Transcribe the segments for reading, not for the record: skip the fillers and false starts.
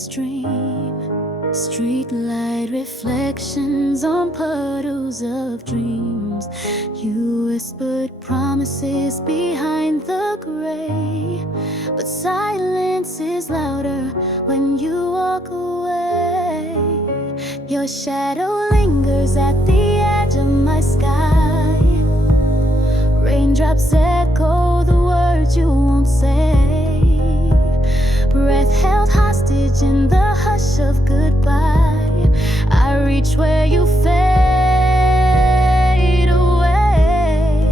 stream, streetlight reflections on puddles of dreams. You whispered promises behind the gray, but silence is louder when you walk away. Your shadow lingers at the edge of my sky. Raindrops echo the words you won't say. Breath held hostage in the hush of goodbye. I reach where you fade away.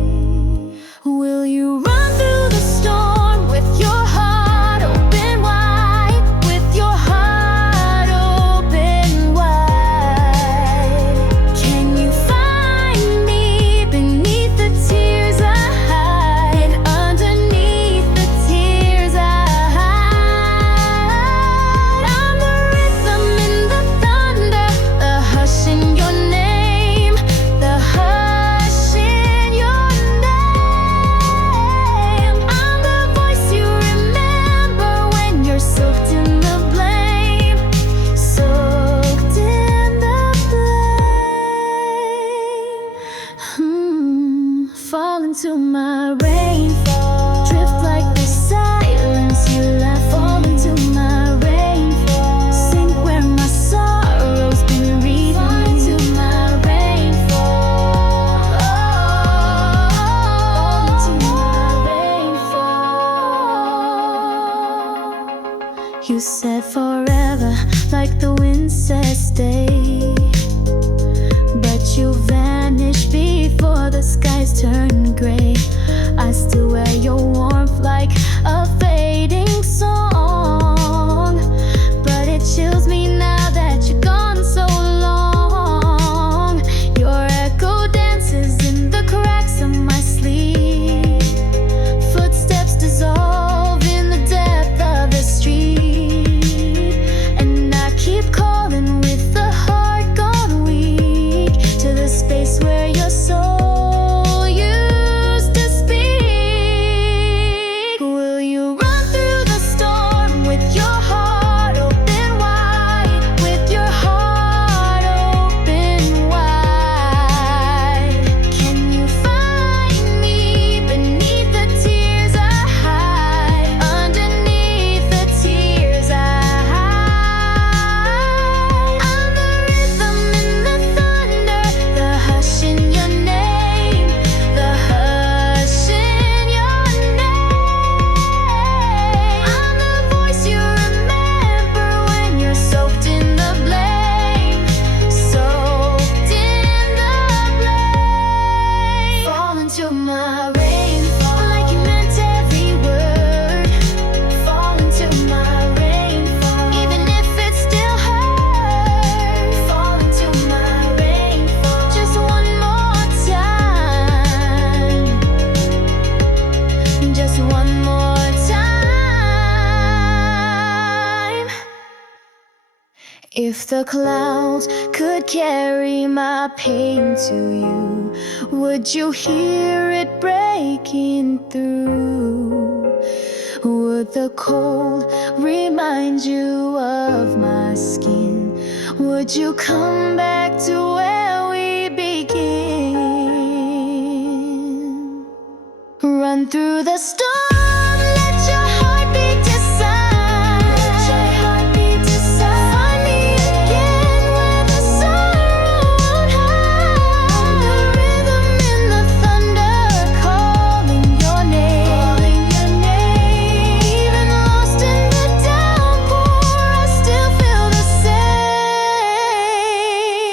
Will you run through the storm with your heart open wide? With your heart open wide. Can you find me beneath the tears I hide? Underneath the tears I hide. I'm the rhythm in the thunder, the hush in your name, the hush in your name. I'm the voice you remember when you're soaked in the blame, soaked in the blame. Fall into my rainfall, drift like the silence you left. Fall into my rainfall, sink where my sorrow's been reading. Fall into my rainfall, fall into my rainfall. You said forever, like the wind says stay, but you vanished before the skies turn gray. I still wear your warmth like a fading song, but it chills me now that you're gone so long. Your echo dances in the cracks of my sleep. Footsteps dissolve in the depth of the street, and I keep calling with the heart gone weak to the space where your soul used to speak. Will you run through the storm with your heart open wide? With your heart open wide. Can you find me beneath the tears I hide? Underneath the tears I hide. I'm the rhythm in the thunder, the hush in your name, the hush in your name. I'm the voice you remember when you're soaked in the blame, soaked in the blame. Fall into my rainfall, like you meant every word. Fall into my rainfall, even if it still hurts. Fall into my rainfall, just one more time, just one more time. If the clouds could carry my pain to you, would you hear it breaking through? Would the cold remind you of my skin? Would you come back to where we begin? Run through the storm, let your heartbeat decide. Let your heartbeat decide. Find me again where the sorrow won't hide. The rhythm in the thunder, calling your name, Even lost in the downpour, I still feel the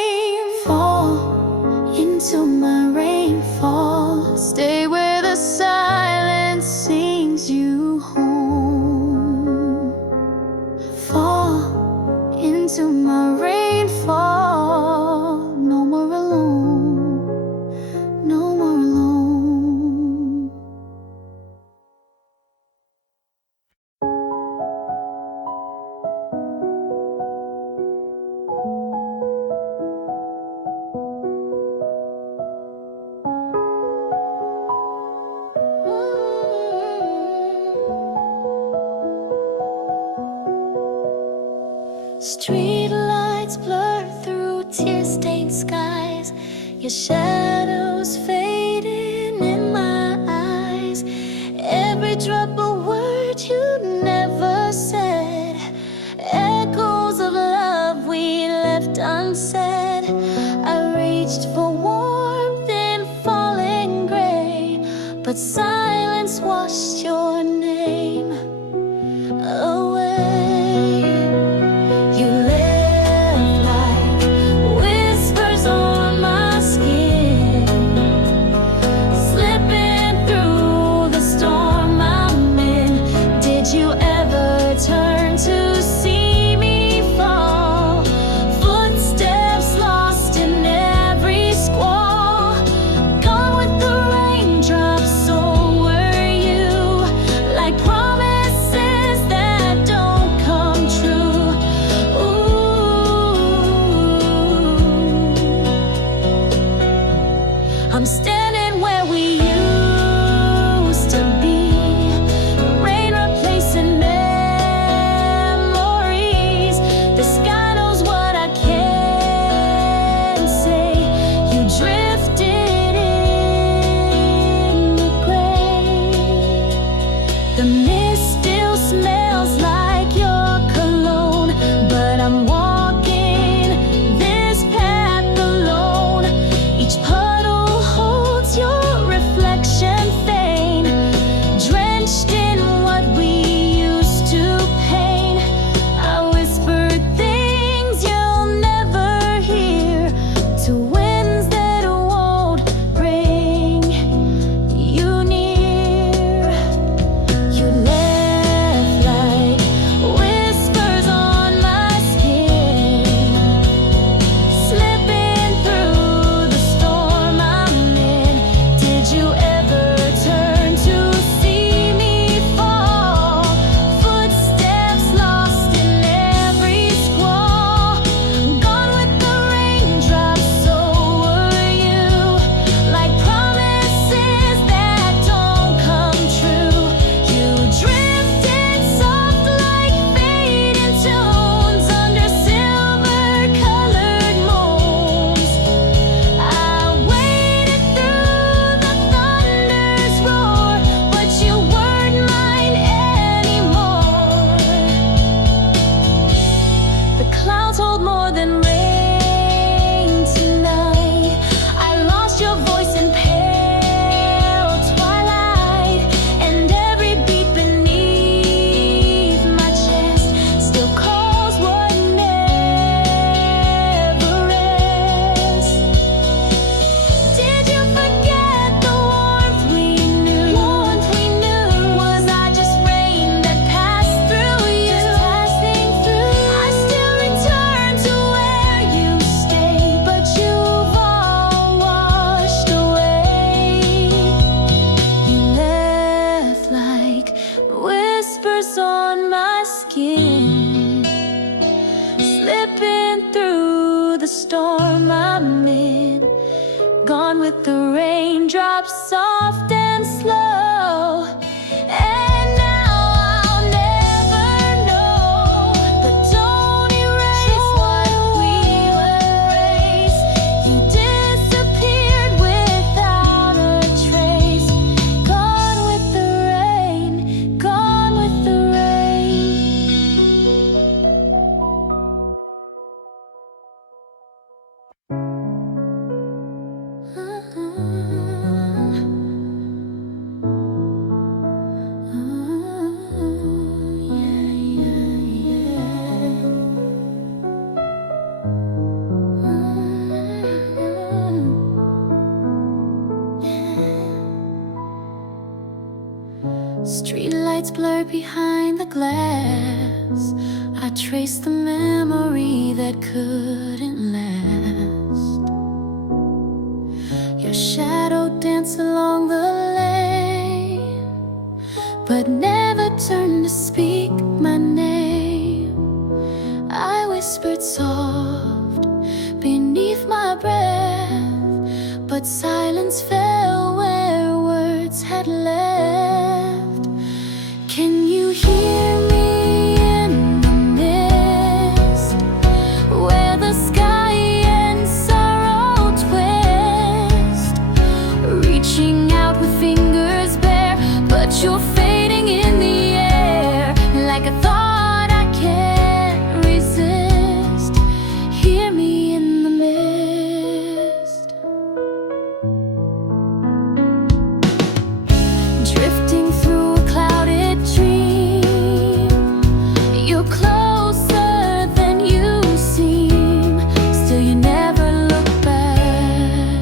same. Fall into my rainfall, stay where the silence sings Street lights blur through tear-stained skies. Your shadows fading in my eyes. Every drop of word you never said. Echoes of love we left unsaid. I reached for warmth in falling gray, but silence washed your name away. You left like whispers on my skin, slipping through the storm I'm in. Did you ever turn to see me fall? Footsteps lost in every squall. Gone with the raindrops, so were you. Like promises that don't come true. Ooh, I'm standing where we used to be. Rain replacing memories. The sky knows what I can say. You drifted in the gray. The mist still smells like your cologne, but I'm walking this path alone. Each puddle holds your reflection faint, drenched in what we used to paint. I whispered things you'll never hear to winds that won't bring you near. You left like whispers on my skin, slipping through the storm I'm in. Did you ever turn to see me fall? Footsteps lost in every squall. Gone with the raindrops, so were you. Like promises that don't come true. You drifted soft like fading tunes under silver-colored moons. I waited through the thunder's roar, but you weren't mine anymore. The clouds hold more than rain tonight. I lost your voice in pale twilight, and every beat beneath my chest still calls what never rests. Did you forget the warmth we knew? Was I just rain that passed through you? I still return to where you stay, but you've all washed away. You left like whispers on my skin, slipping through the storm I'm in. Gone with the raindrops, soft and slow. And now I'll never know. But don't erase what we erased. You disappeared without a trace. Gone with the rain, gone with the rain. Streetlights blur behind the glass. I trace the memory that couldn't last. Your shadow danced along the lane, but never turned to speak my name. I whispered soft beneath my breath, but silence fell where words had left. Can you hear me in the mist? but you're fading in the air like a thought I can't resist. Hear me in the mist. Drifting through a clouded dream, you're closer than you seem. Still you never look back.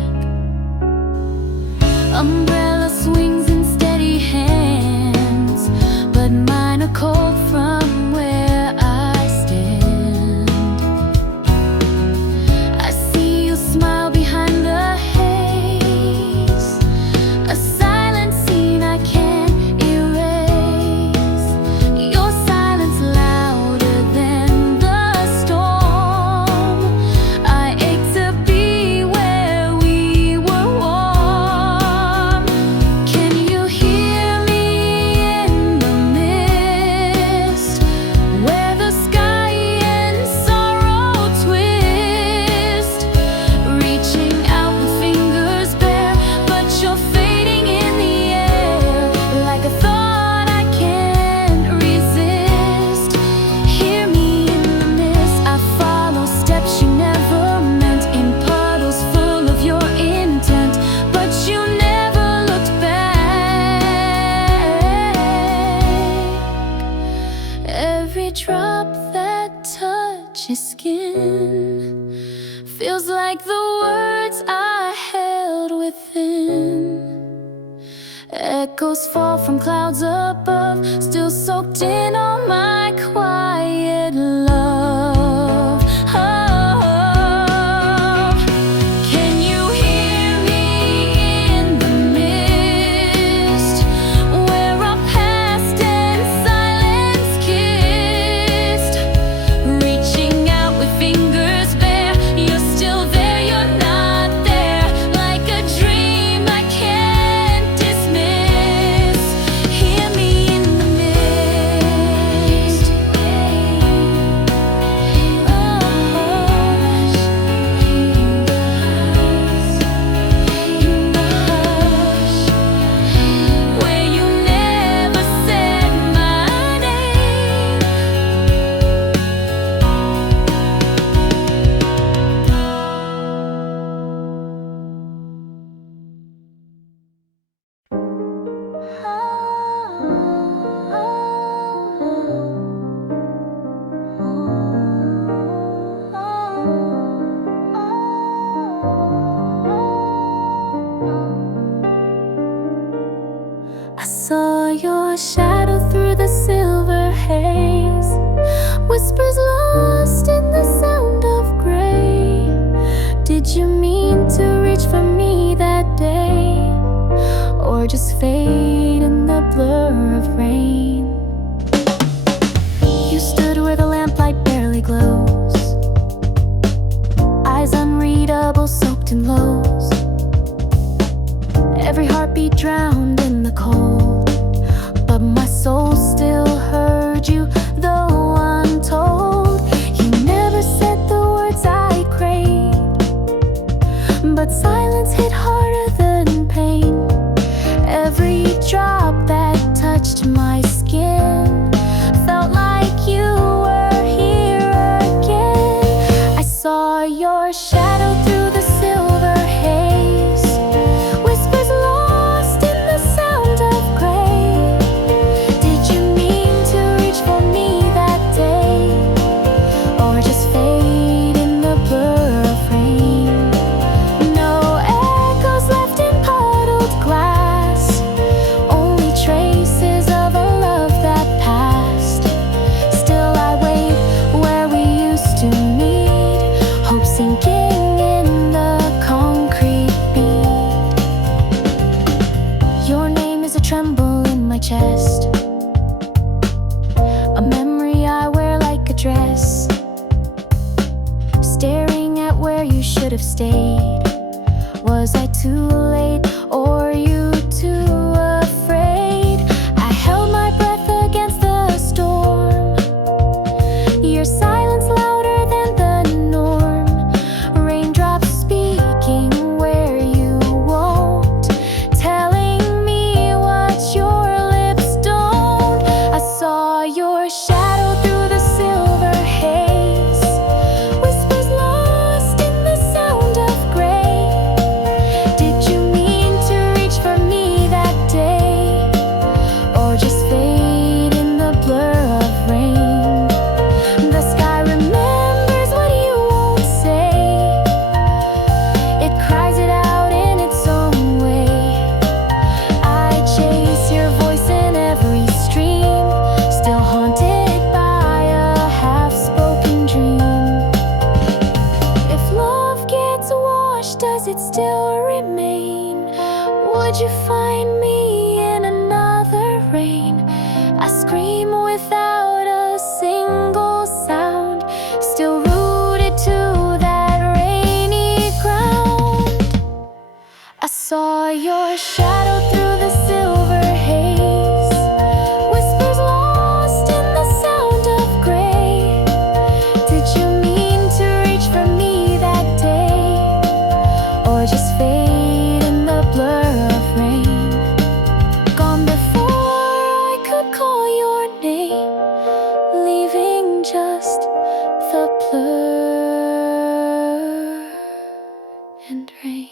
Umbrella swings in steady hands, but mine are cold from where I stand. I see you smile behind the haze, a silent scene I can't erase. Your silence louder than the storm. I ache to be where we were warm. Can you hear me in the mist, where the sky and sorrow twist? Reaching out with fingers bare, but you're fading in the air like a thought I can't resist. Hear me in the mist. I follow steps you never meant, in puddles full of your intent, but you never looked back. Every drop that touches skin feels like the words I held within. Echoes fall from clouds above, still soaked in all my quiet love. Can you hear me in the mist, where our past and silence kissed? Reaching out with fingers bare, you're still there, you're not there, like a dream I can't dismiss. Hear me in the mist. In the hush, where you never said my name. I saw your shadow through the silver haze, whispers lost in the sound of gray. Did you mean to reach for me that day, or just fade in the blur of rain? You stood where the lamplight barely glows, eyes unreadable, soaked in lows. Every heartbeat drowned in the cold, but my soul still heard you, though untold. You never said the words I craved, but silence hit harder than pain. Every drop that touched my skin felt like you were here again. I saw your shadow through the silver haze, whispers lost in the sound of gray. Did you mean to reach for me that day, or just fade in the blur of rain? No echoes left in puddled glass, only traces of a love that passed. Still I wait where we used to meet, hope sinking in the concrete beat. Your name is a tremble in my chest, a memory I wear like a dress. Staring at where you should have stayed. Was I too late, or you too afraid? I held my breath against the storm, your silence louder than the norm. Raindrops speaking where you won't, telling me what you're living Would you find me in another rain? I scream without a single sound, still rooted to that rainy ground. I saw your shadow through the silver haze, whispers lost in the sound of gray. Did you mean to reach for me that day, or just fade in the blur of rain? Gone before I could call your name, leaving just the blur and rain.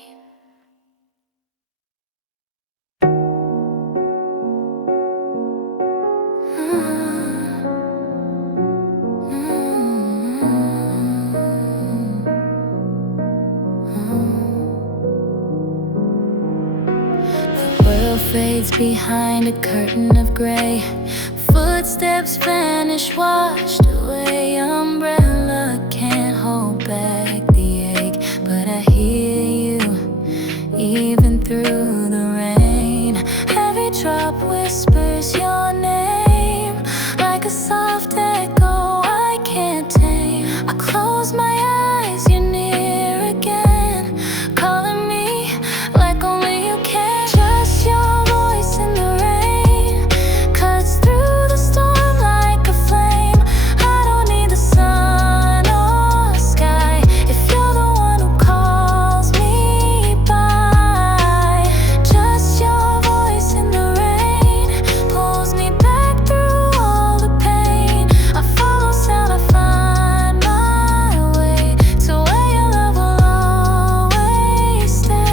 The world fades behind a curtain of gray. Footsteps vanish, washed away. Umbrella can't hold back the ache, but I hear you even through the rain. Every drop whispers your name, like a soft echo I can't tame. I close my eyes, you're near again, calling me like only you can. Just your voice in the rain cuts through the storm like a flame. I don't need the sun or sky if you're the one who calls me by. Just your voice in the rain pulls me back through all the pain. I follow sound, I find my way to where your love will always stay.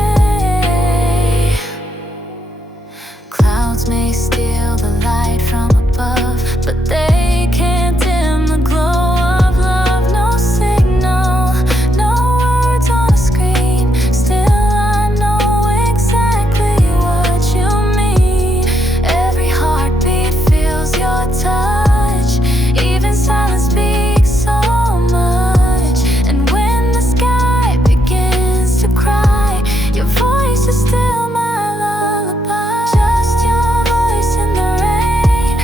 Clouds may steal the light from above, but they can't dim the glow of love. No signal, no words on a screen, still I know exactly what you mean. Every heartbeat feels your touch, even silence speaks so much. And when the sky begins to cry, your voice is still my lullaby. Just your voice in the rain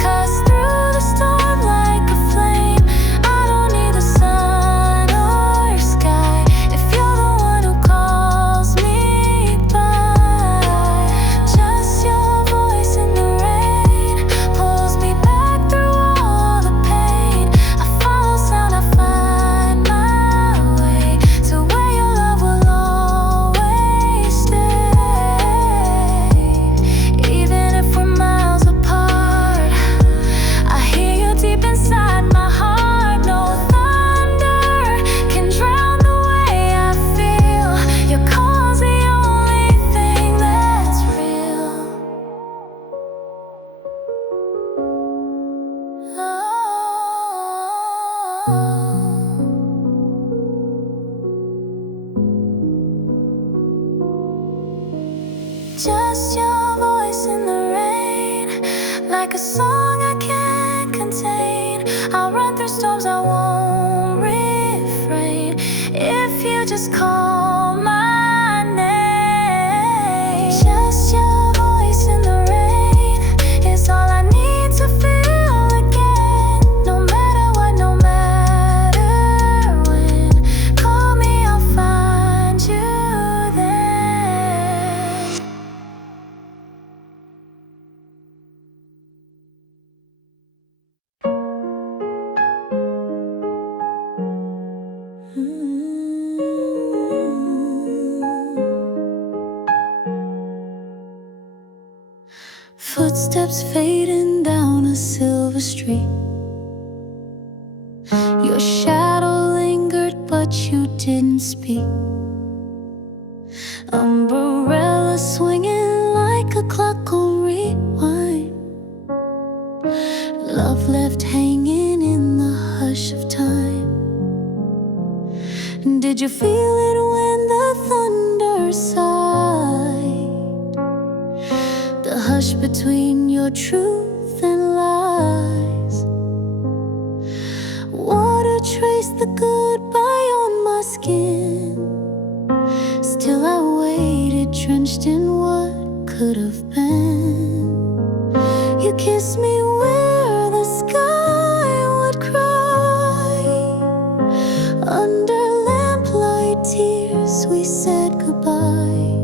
cuts through the storm like a flame. I don't need the sun or sky if you're the one who calls me by. Just your voice in the rain pulls me back through all the pain. I follow sound, I find my way to where your love will always stay. Even if we're miles apart, I hear you deep inside my heart. No thunder can drown the way I feel. Your call's the only thing that's real. Just your voice in the rain, like a song I can't contain. I'll run through storms, I won't refrain if you just call my name. Just your voice in the rain is all I need to feel again. No matter what, no matter when, call me, I'll find you then. Footsteps fading down a silver street. Your shadow lingered, but you didn't speak. Umbrella swinging like a clock on rewind. Love left hanging in the hush of time. Did you feel it when the thunder sighed? The hush between your truth and lies. Water traced the goodbye on my skin. Still I waited, drenched in what could have been. You kissed me where the sky would cry. Under lamplight tears we said goodbye.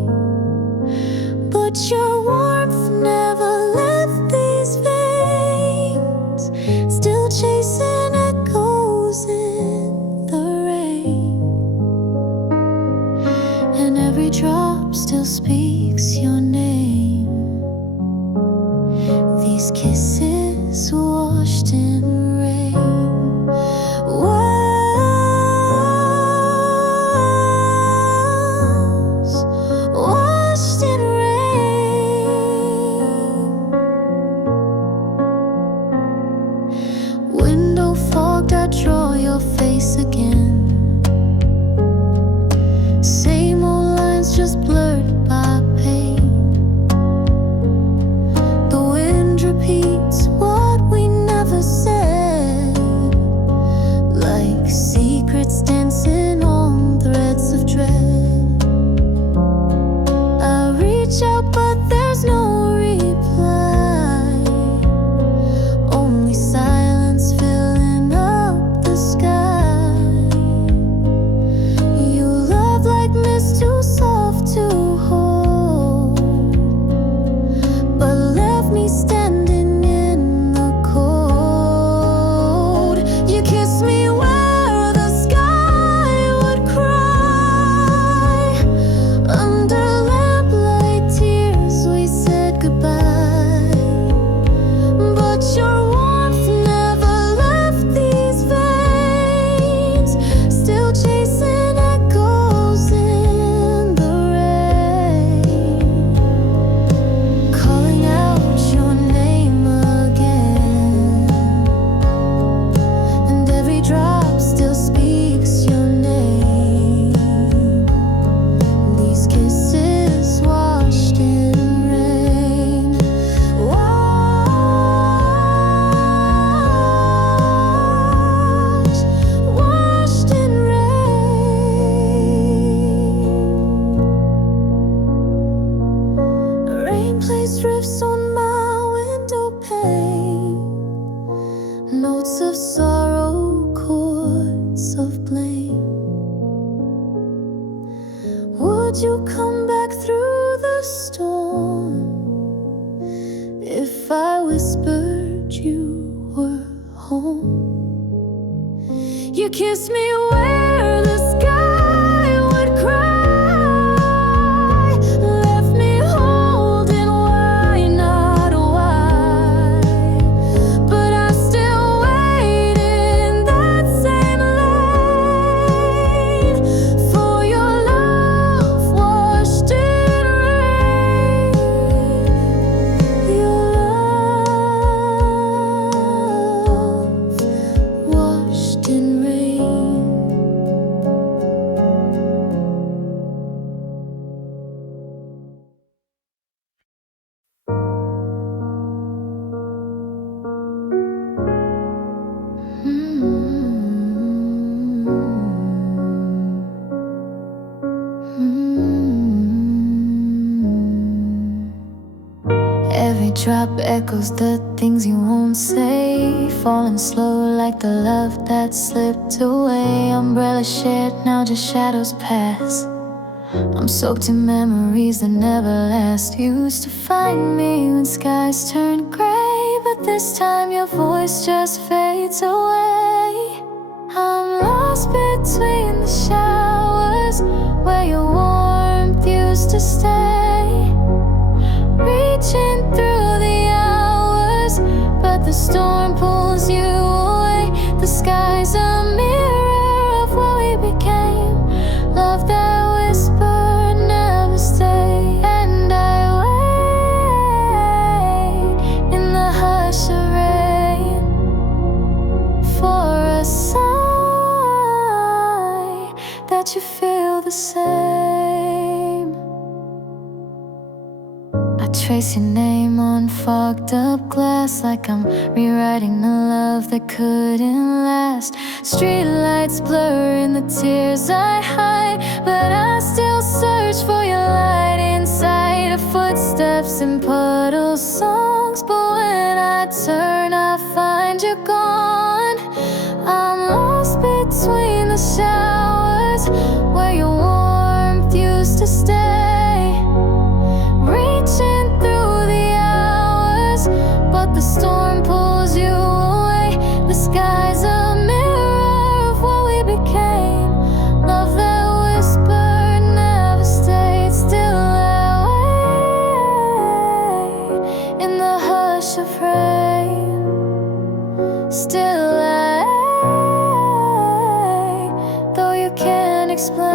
But your warmth never left these veins, still chasing echoes in the rain. And every drop still speaks your name. These kisses washed in rain. Walls washed in rain. Window fogged, I draw your face again. Same old lines just blurred by pain. The wind repeats what we never said, like secrets dancing on threads of dread. I reach out but there's no reply, only silence filling up the sky. You love like mist, too soft to hold, but left me standing in the cold. You kissed me where the sky would cry. Under lamplight tears we said goodbye. But your warmth never left these veins, still chasing echoes in the rain. Calling out your name again, and every drop still speaks your name. These kisses washed in rain. Washed in rain. Rain plays riffs on my window pane, notes of sorrow, chords of blame. Would you come back through the storm if I whispered you were home? You kissed me where the sky would cry, left me holding why not why. But I still wait in that same lane for your love washed in rain. Your love washed in rain. Every drop echoes the things you won't say, falling slow like the love that slipped away. Umbrella shared, now just shadows pass. I'm soaked in memories that never last. You used to find me when skies turned gray, but this time your voice just fades away. I'm lost between the showers where your warmth used to stay, reaching through the hours, but the storm pulls you away. The sky's a mirror of what we became, love that whispered never stay. And I wait in the hush of rain for a sign that you feel the same. I trace your name on fogged up glass, like I'm rewriting the love that couldn't last. Streetlights blurring the tears I hide, but I still search for your light inside. A footstep footsteps in puddle songs, but when I turn I find you're gone. I'm lost between the showers where your warmth used to stay, reaching through the hours, but the storm pulls you away. The sky's a mirror of what we became, love that whispered never stayed still that way. In the hush of rain, still that way, though you can't explain.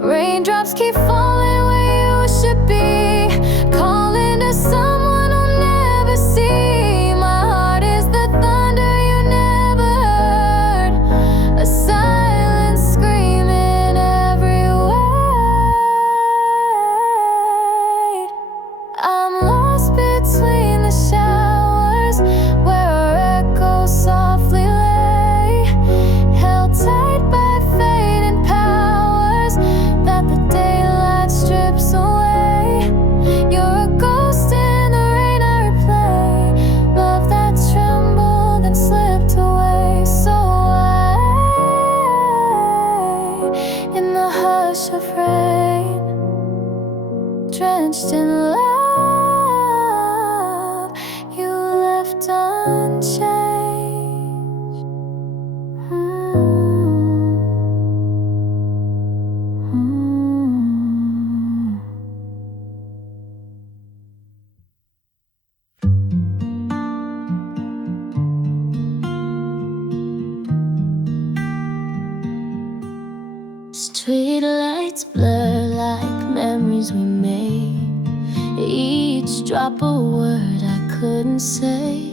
Raindrops keep falling where you should be, calling to someone who'll never see. My heart is the thunder you never heard, a silence screaming every way. I'm lost between the showers where our echoes softly lay, held tight by fate and powers that the daylight strips away. You're a ghost in the rain I replay, love that trembled and slipped away. So in the hush of rain, drenched in love, you left unchanged. Street lights blur like memories we made, each drop a word I couldn't say.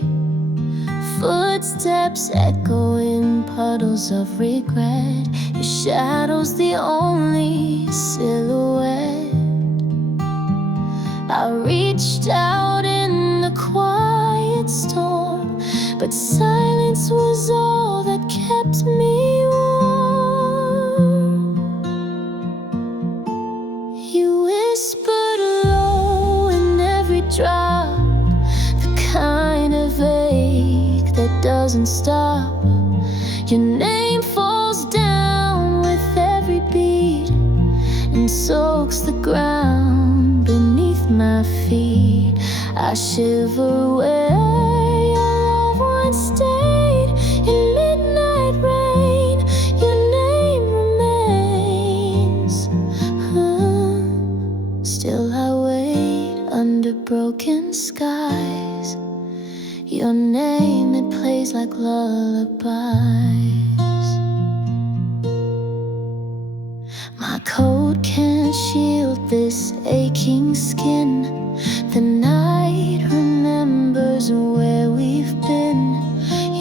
Footsteps echo in puddles of regret, your shadow's the only silhouette. I reached out in the quiet storm, but silence was all that kept me warm. You whispered low in every drop, the kind of ache that doesn't stop. Your name falls down with every beat and soaks the ground beneath my feet. I shiver where your love once stayed. In midnight rain, your name remains. Still I wait under broken skies. Your name, it plays like lullabies. My coat can't shield this aching skin. The night remembers where we've been.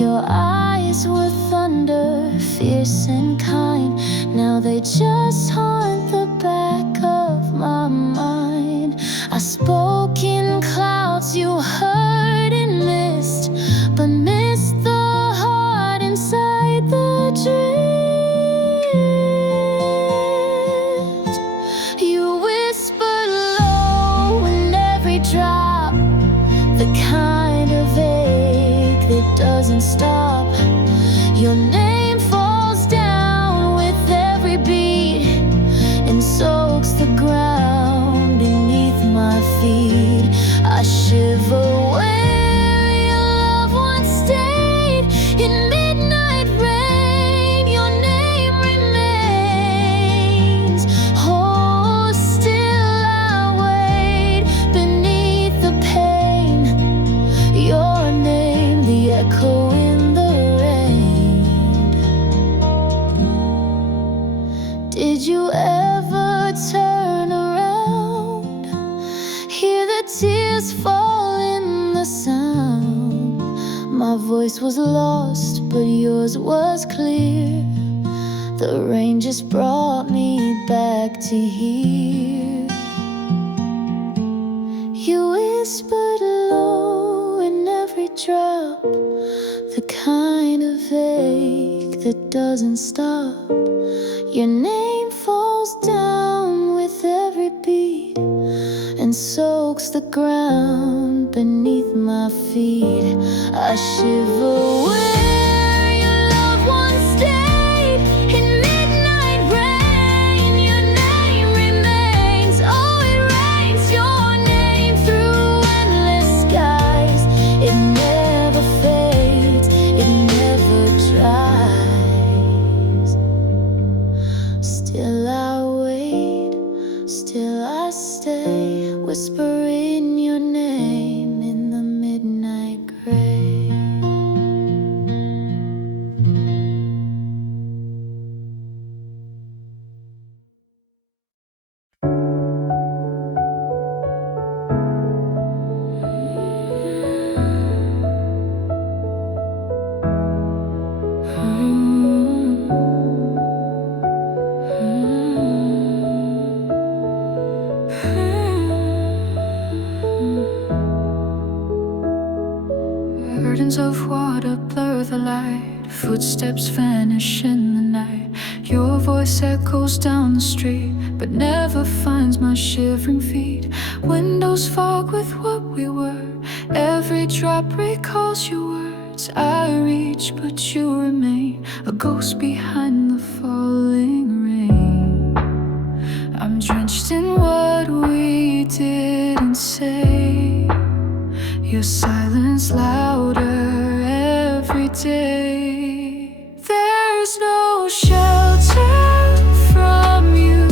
Your eyes were thunder, fierce and kind. Now they just haunt the back of my mind. I spoke in clouds you heard in mist, but missed the heart inside the drift. You whispered low in every drop, the kind of ache that doesn't stop. Your name falls down with every beat and soaks the ground beneath my feet. I shiver where your love once stayed. In midnight rain, your name remains. Oh, still I wait beneath the pain. Your name, the echo in the rain. Did you ever turn around, hear the tears fall in the sound? My voice was lost, but yours was clear. The rain just brought me back to here. You whispered low in every drop, the kind of ache that doesn't stop. Your name falls down with every beat beat and soaks the ground beneath my feet. I shiver where your loved ones stayed in midnight rain. Your name remains, oh, it rains your name through endless skies. It never fades, it never dries. Still I wait, still I stay, whispering your name in the midnight gray. Curtains of water blur the light, footsteps vanish in the night. Your voice echoes down the street, but never finds my shivering feet. Windows fog with what we were, every drop recalls your words. I reach, but you remain, a ghost behind the falling rain. I'm drenched in what we didn't say, your silence louder every day. There's no shelter from you,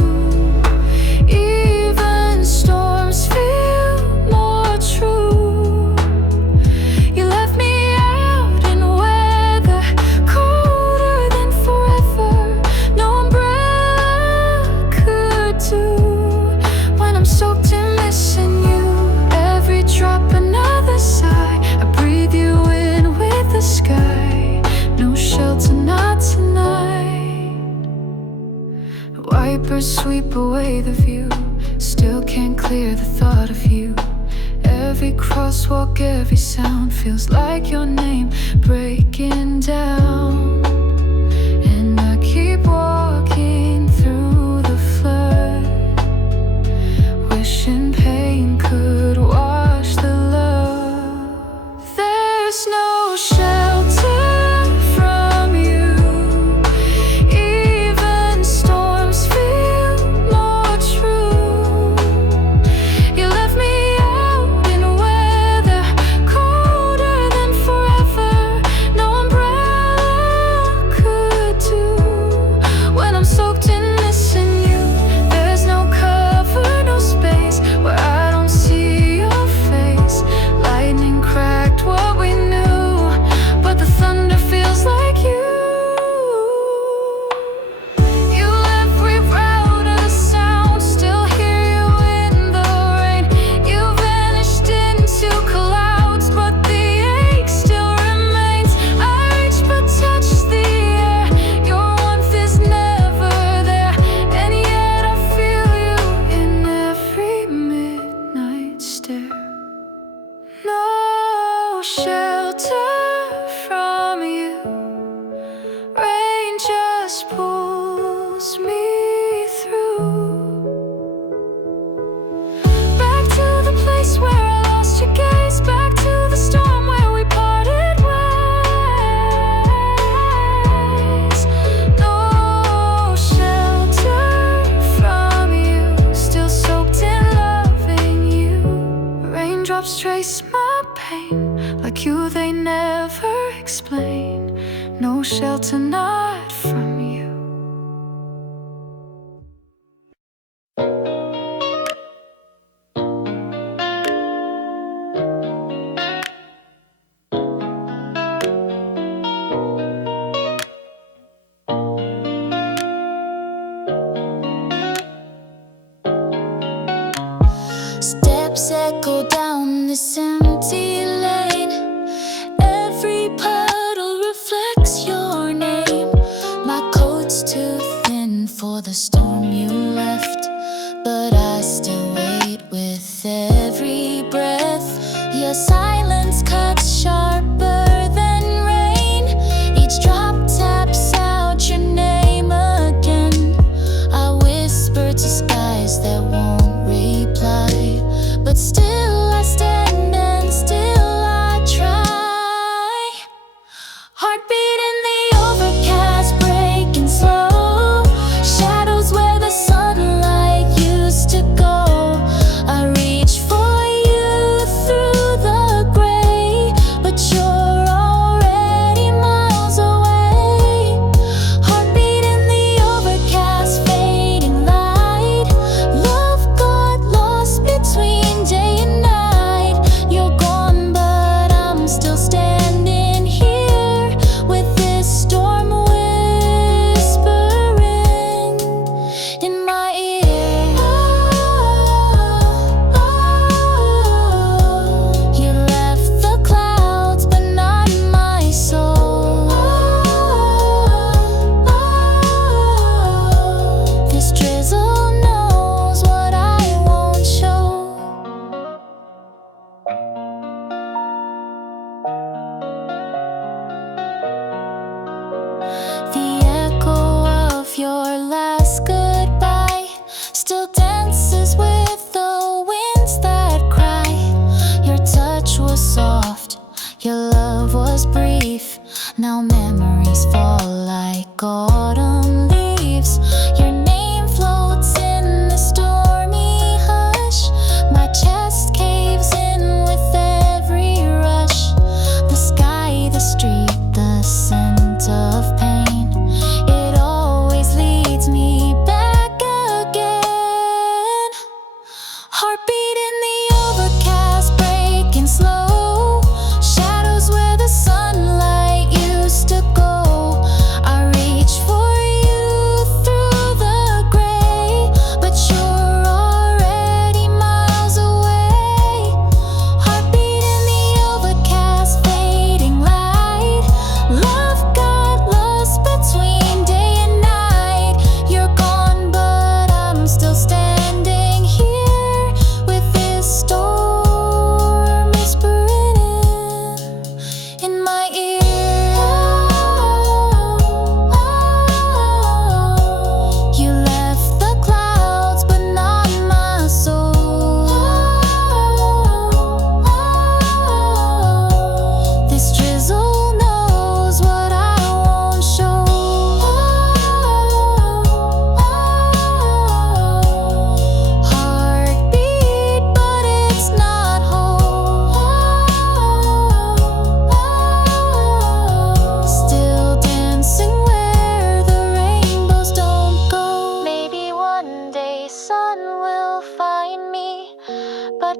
even storms feel more true. You left me out in weather colder than forever, no umbrella could do. When I'm soaked in missing you, every drop another sigh. I breathe you in with the sky. No shelter, not tonight. Wipers sweep away the view, still can't clear the thought of you. Every crosswalk, every sound feels like your name breaking down. And I keep walking through the flood, wishing pain could wash the love. There's no shelter from you, even storms feel more true. You left me out in weather colder than forever, no umbrella could do. When I'm soaked in missing you, there's no cover, no space where I don't see your face. Lightning cracked what we knew, but the thunder feels like you. You left rerouted the sound, still hear you in the rain. You vanished into clouds, but the ache still remains. I reach but touch the air, your warmth is never there, and yet I feel you in every midnight stare. No shelter from you, rain just pulls me through. Back to the place where I lost your gaze, back to the storm where we parted ways. No shelter from you, still soaked in loving you. Raindrops trace my pain, like you they never explain. No shelter, not from you. Steps echo down this empty lane. Every puddle reflects your name. My coat's too thin for the storm you left, but I still wait with every breath. Your silence cuts sharper than rain. Each drop taps out your name again. I whisper to skies that won't reach.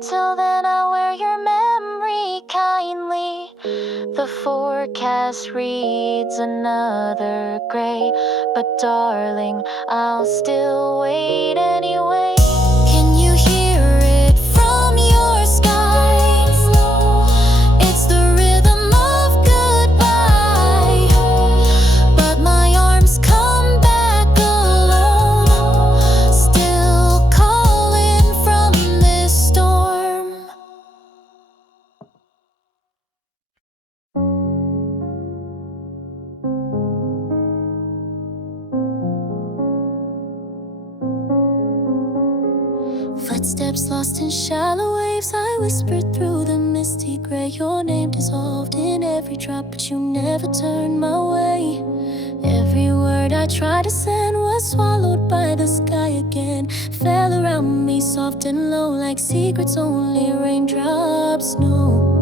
Till then I'll wear your memory kindly. The forecast reads another gray, but darling, I'll still wait anyway. Can you hear it from your skies? It's the rhythm of goodbye, but my arms come back alone, still calling from this storm. Footsteps lost in shallow waves, I whispered through the misty gray. Your name dissolved in every drop, but you never turned my way. Every word I tried to send was swallowed by the sky again. Fell around me soft and low, like secrets only raindrops know.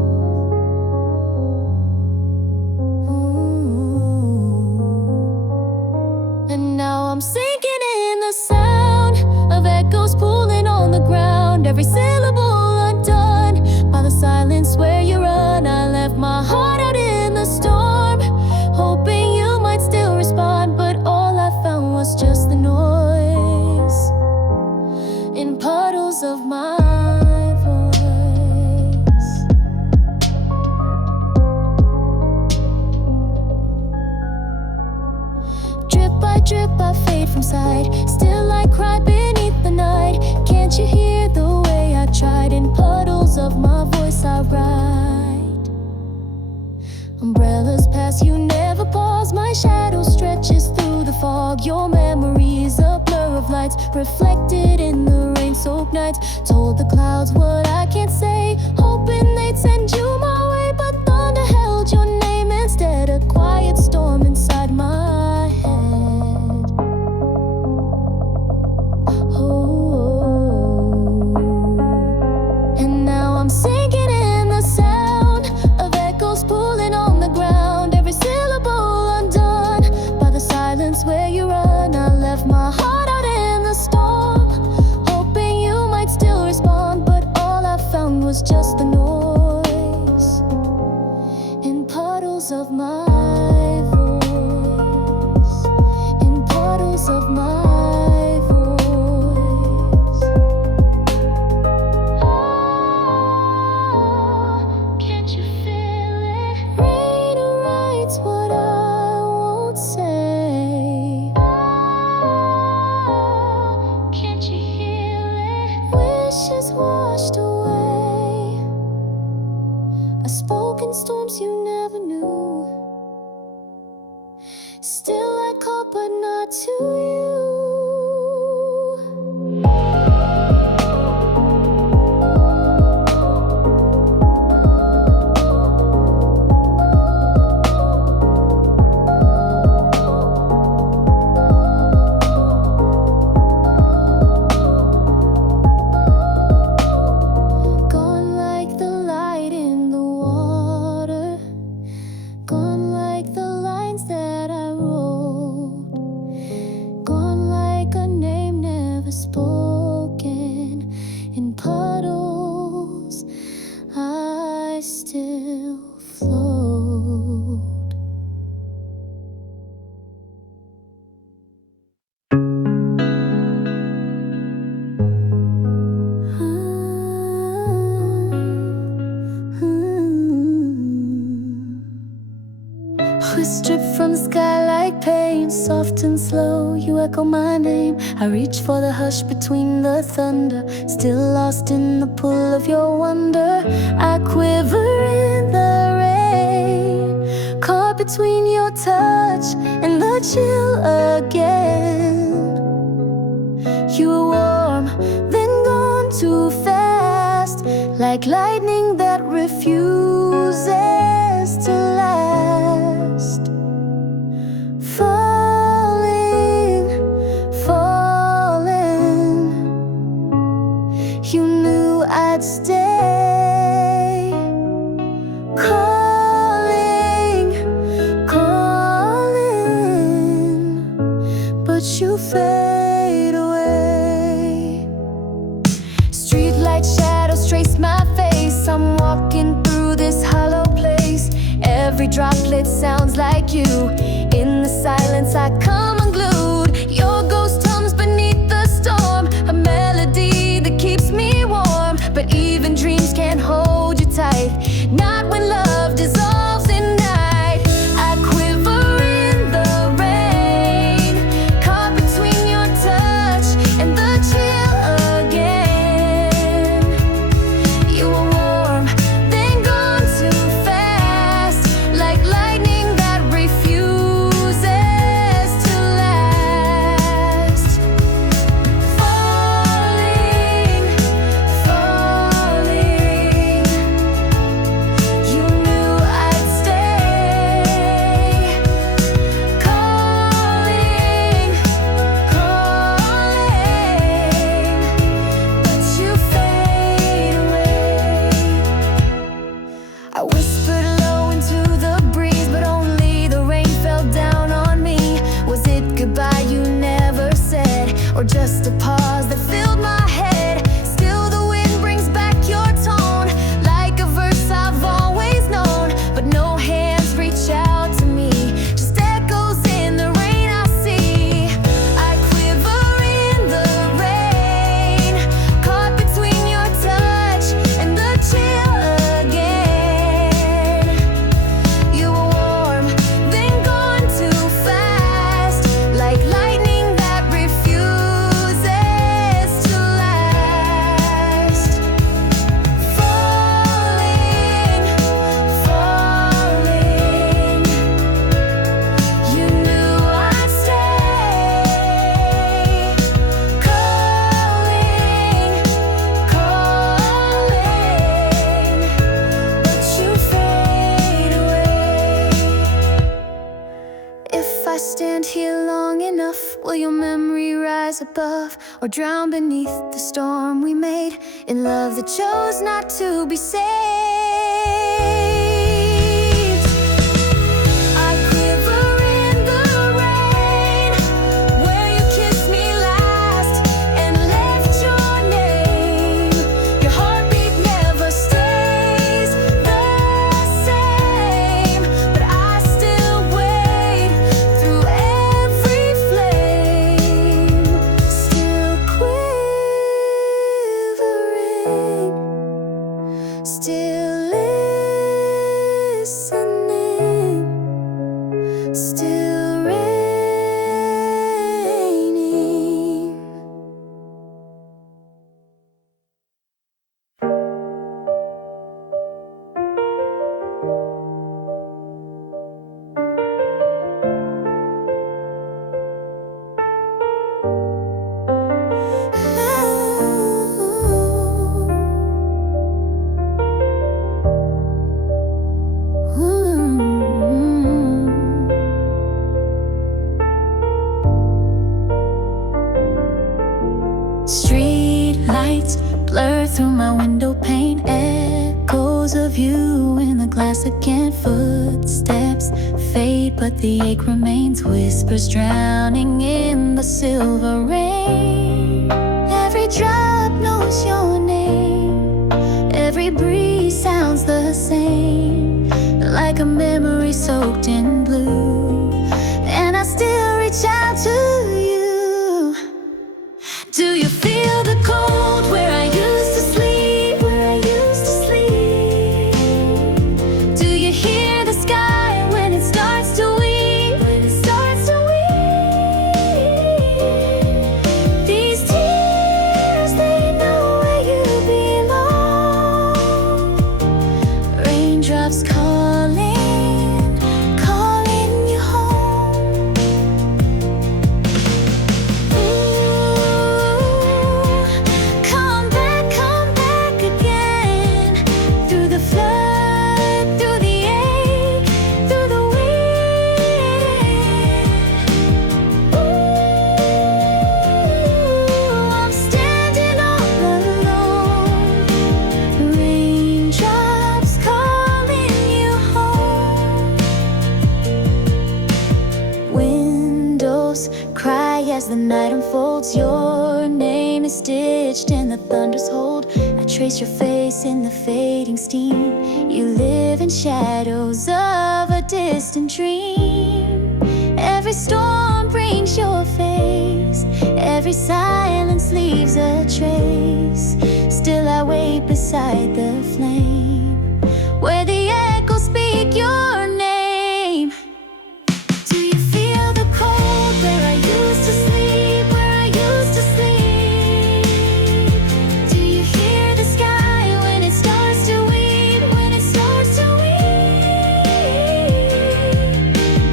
And now I'm sinking in the sound of echoes pulling on the ground, every syllable undone by the silence where you run. I left my heart out in the storm, hoping you might still respond, but all I found was just the noise in puddles of my voice. Drip by drip I fade from sight, still I cry beneath the night. Can't you hear the way I tried? In puddles of my voice I write. Umbrellas pass, you never pause. My shadow stretches through the fog. Your memory's a blur of lights, reflected in the rain-soaked nights. Told the clouds what I can't say, hoping they'd send you my way, but thunder held your name instead. A quiet storm inside my head. And now I'm sinking in the sound of echoes pulling on the ground, every syllable undone by the silence where you run. I left my heart out in the storm, hoping you might still respond, but all I found was just the noise in puddles of my voice, in puddles of my voice. Can't you feel it? Rain writes what I won't say. Can't you hear it? Wishes washed away. I spoke in storms you never knew. Still I call, but not to you. Gone like the light in the water, gone like the lines that I wrote, gone like a name never spoken. In puddles, I still float. Whispered from the sky like pain, soft and slow, you echo my name. I reach for the hush between the thunder, still lost in the pull of your wonder. I quiver in the rain, caught between your touch and the chill again. You were warm, then gone too fast, like lightning that refuses to last. Falling, falling, you knew I'd stay. Calling, calling, but you fade away. Streetlight shadows trace droplet sounds like you. In the silence I come unglued. Your ghost hums beneath the storm, a melody that keeps me warm. But even dreams can't hold you tight, not when love dissolves in night. I quiver in the rain, caught between your touch and the chill again. You were warm, then gone too fast, like lightning that refuses to last. Falling, falling, you knew I'd stay. Calling, calling, but you fade away. I whispered low into the breeze, but only the rain fell down on me. Was it goodbye you never said, or just a pause that filled my head? Still the wind brings back your tone, like a verse I've always known. But no hands reach out to me, just echoes in the rain I see. I quiver in the rain, caught between your touch and the chill again. You were warm, then gone too fast, like lightning that refuses to last. Falling, falling, you knew I'd stay. Calling, calling, but you fade away. If I stand here long enough, will your memory rise above, or drown beneath the storm we made in love that chose not to be saved? I quiver in the rain, where you kissed me last and left your name. Your heartbeat never stays the same, but I still wait through every flame. Still quivering, still listening, still raining. Street lights blur through my window pane, echoes of you in the glass again. Footsteps fade, but the ache remains. Whispers drowning in the silver rain. Every drop knows your name, every breeze sounds the same, like a memory soaked in blue. And I still reach out to you. Do you feel the cold where I used to sleep? Where I used to sleep? Do you hear the sky when it starts to weep? When it starts to weep? These tears, they know where you belong. Raindrops calling, calling you home. Come back again. Through the flood, through the ache, through the wind. I'm standing all alone. Raindrops calling you home. Windows cry as the night unfolds. Your name is stitched in the thunder's hold. I trace your face in the fading steam. You live in shadows of a distant dream. Every storm brings your face, every silence leaves a trace. Still I wait beside the flame, where the echoes speak your name. Do you feel the cold where I used to sleep, where I used to sleep? Do you hear the sky when it starts to weep, when it starts to weep?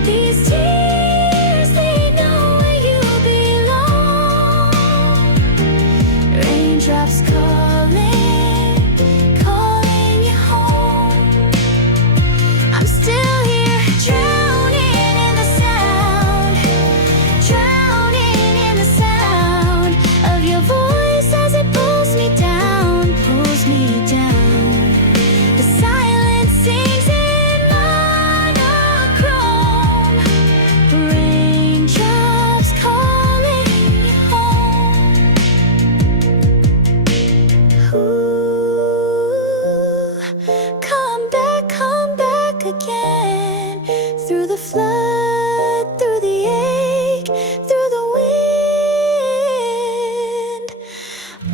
These tears, they know where you belong. Raindrops calling, calling you home. I'm still here, drowning in the sound, drowning in the sound of your voice as it pulls me down, pulls me down. The silence sings in monochrome. Raindrops calling you home. Ooh, come back again. Through the flood, through the ache, through the wind.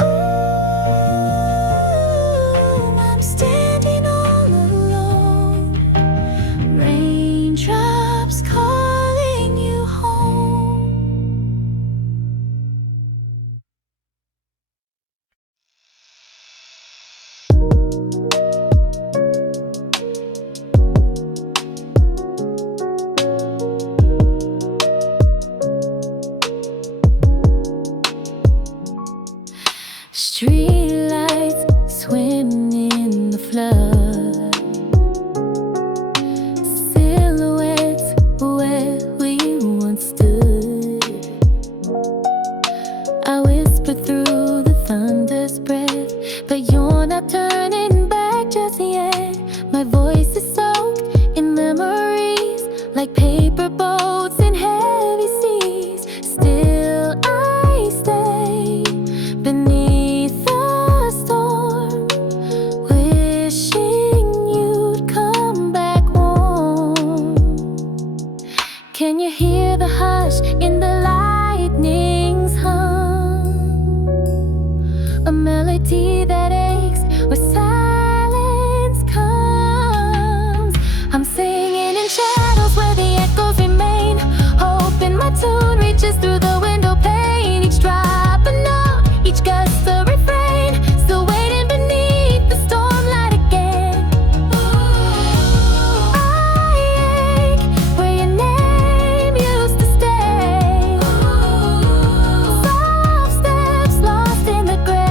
Ooh, I'm standing all alone. Raindrops calling you home. Streetlights swim in the flood, silhouettes where we once stood. I whisper through the thunder's breath, but you're not turning back just yet. My voice is soaked in memories, like paper boats in heavy seas. Still I stay beneath the storm, wishing you'd come back home. Can you hear the hush in the lightning's hum? A melody that aches where silence comes. I'm singing in shadows where the echoes remain, hoping my tune reaches through the window pane. Each drop a note, each gust a refrain, still waiting beneath the stormlight again. I ache where your name used to stay. Soft steps lost in the grave.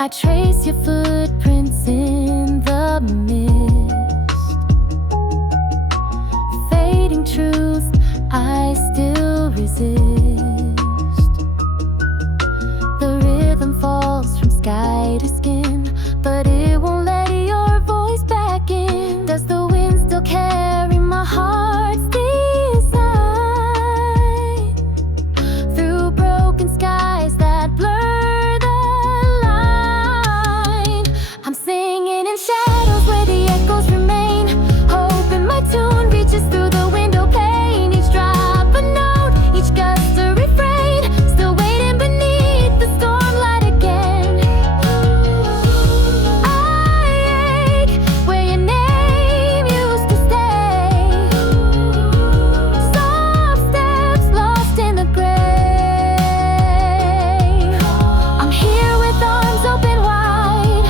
I trace your footprints in the mist, fading truth I still resist. The rhythm falls from sky to skin, but it won't let your voice back in. Does the wind still carry my heart's design through broken skies that blur the line? I'm singing in shadows where the echoes remain, hoping my tune reaches through the window pane. Each drop a note, each gust a refrain, still waiting beneath the stormlight again. I ache where your name used to stay. Soft steps lost in the grave. I'm here with arms open wide.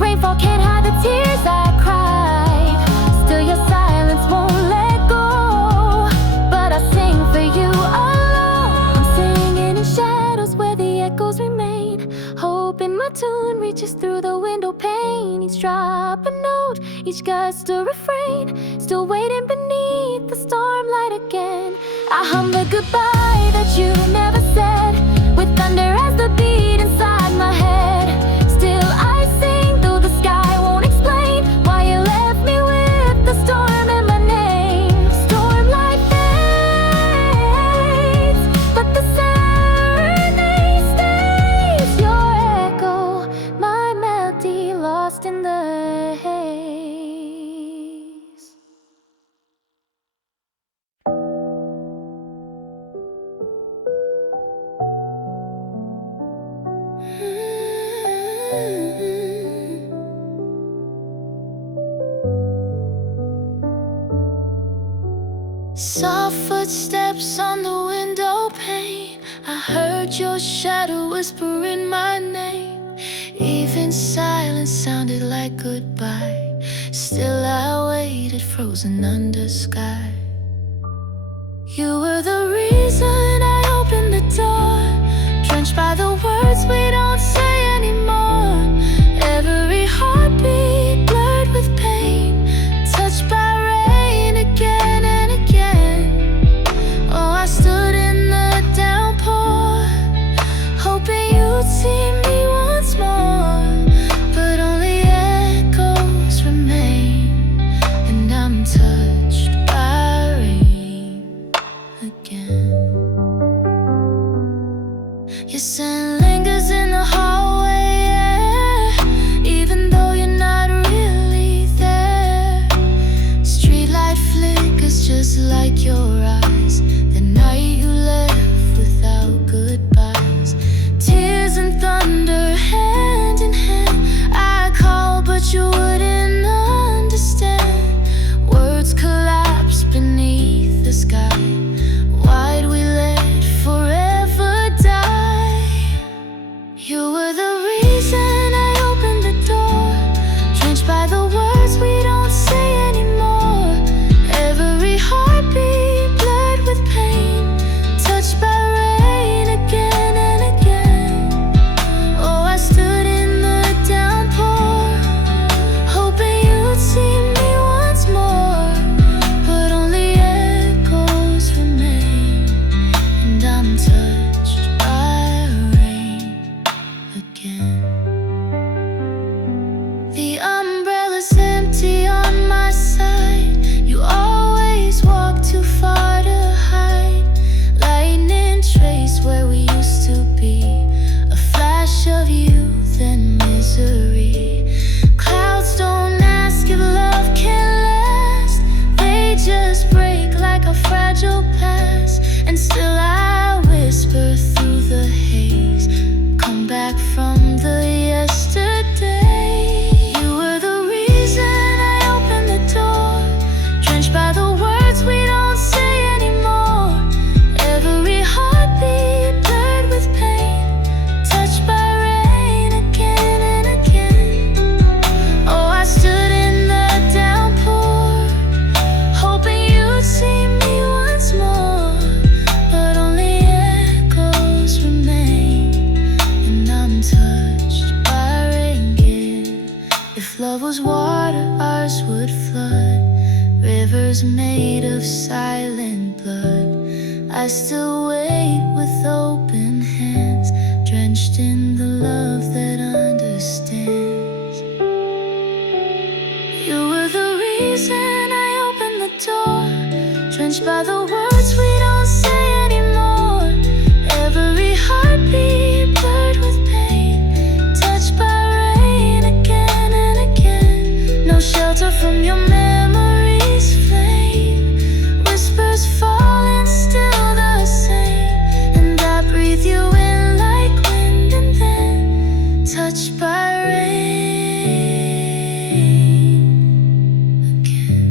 Rainfall can't hide the tears I cried. Still your silence won't let go, but I sing for you alone. I'm singing in shadows where the echoes remain, hoping my tune reaches through the window pane. Each drop a note, each gust a refrain, still waiting beneath the stormlight again. I hum the goodbye that you never said, with thunder as the beat inside my head. Still I sing though the sky won't explain why you left me with the storm in my name. lost in the haze. Soft footsteps on the window pane. I heard your shadow whispering my name. Even silence sounded like goodbye. Still I waited, frozen under sky. You were the reason I opened the door, drenched by the words we don't say anymore. Every heartbeat blurred with pain, touched by rain again and again. Oh, I stood in the downpour, hoping you'd see me once more, but only echoes remain, and I'm touched by rain again. Your scent lingers in the hallway, yeah, even though you're not really there. Streetlight flickers just like your eyes, the night you left without goodbyes. Tears and thunder hand in hand. I called but you wouldn't understand. Words collapsed beneath the sky. Why'd we let forever die? You were the reason I opened the door, drenched by the words we don't say anymore. Every heartbeat blurred with pain, touched by rain again and again. Oh, I stood in the downpour, hoping you'd see me once more, but only echoes remain, and I'm touched by rain again. The umbrella's empty on my side. You always walk too far to hide. Lightning trace where we used to be, a flash of youth and misery. Clouds don't ask if love can last, they just break like a fragile past. And still I whisper through the haze, come back from the yesterday. You were the reason I opened the door, drenched by the words we don't say anymore. Every heartbeat blurred with pain, touched by rain again and again. Oh, I stood in the downpour, hoping you'd see me once more, but only echoes remain, and I'm touched by rain again. If love was water, ours would flood, rivers made of silent blood. I still wait with open hands, drenched in the love that understands. You were the reason I opened the door, drenched by the words we don't say anymore. Every heartbeat blurred with pain, touched by rain again and again. No shelter from your memory's flame, whispers falling still the same, and I breathe you in like wind and then touched by rain again.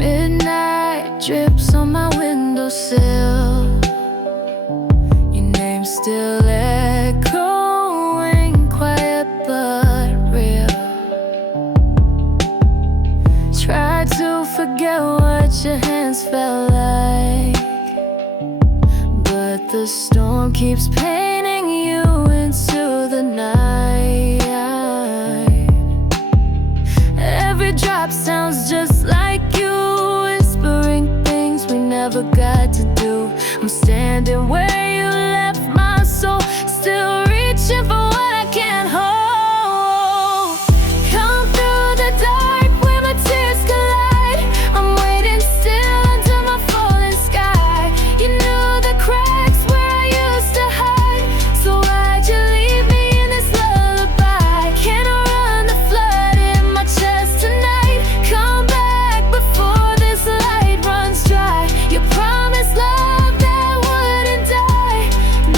Midnight drips on my windowsill, your name still echoing, quiet but real. Try to forget what your hands felt like, but the storm keeps painting you into the night. Every drop sounds just like you, whispering things we never got to do. I'm standing where you left my soul, still reaching for what I can't hold. Come through the dark where my tears collide. I'm waiting still under my falling sky. You knew the cracks where I used to hide, so why'd you leave me in this lullaby? Can I run the flood in my chest tonight? Come back before this light runs dry. You promised love that wouldn't die.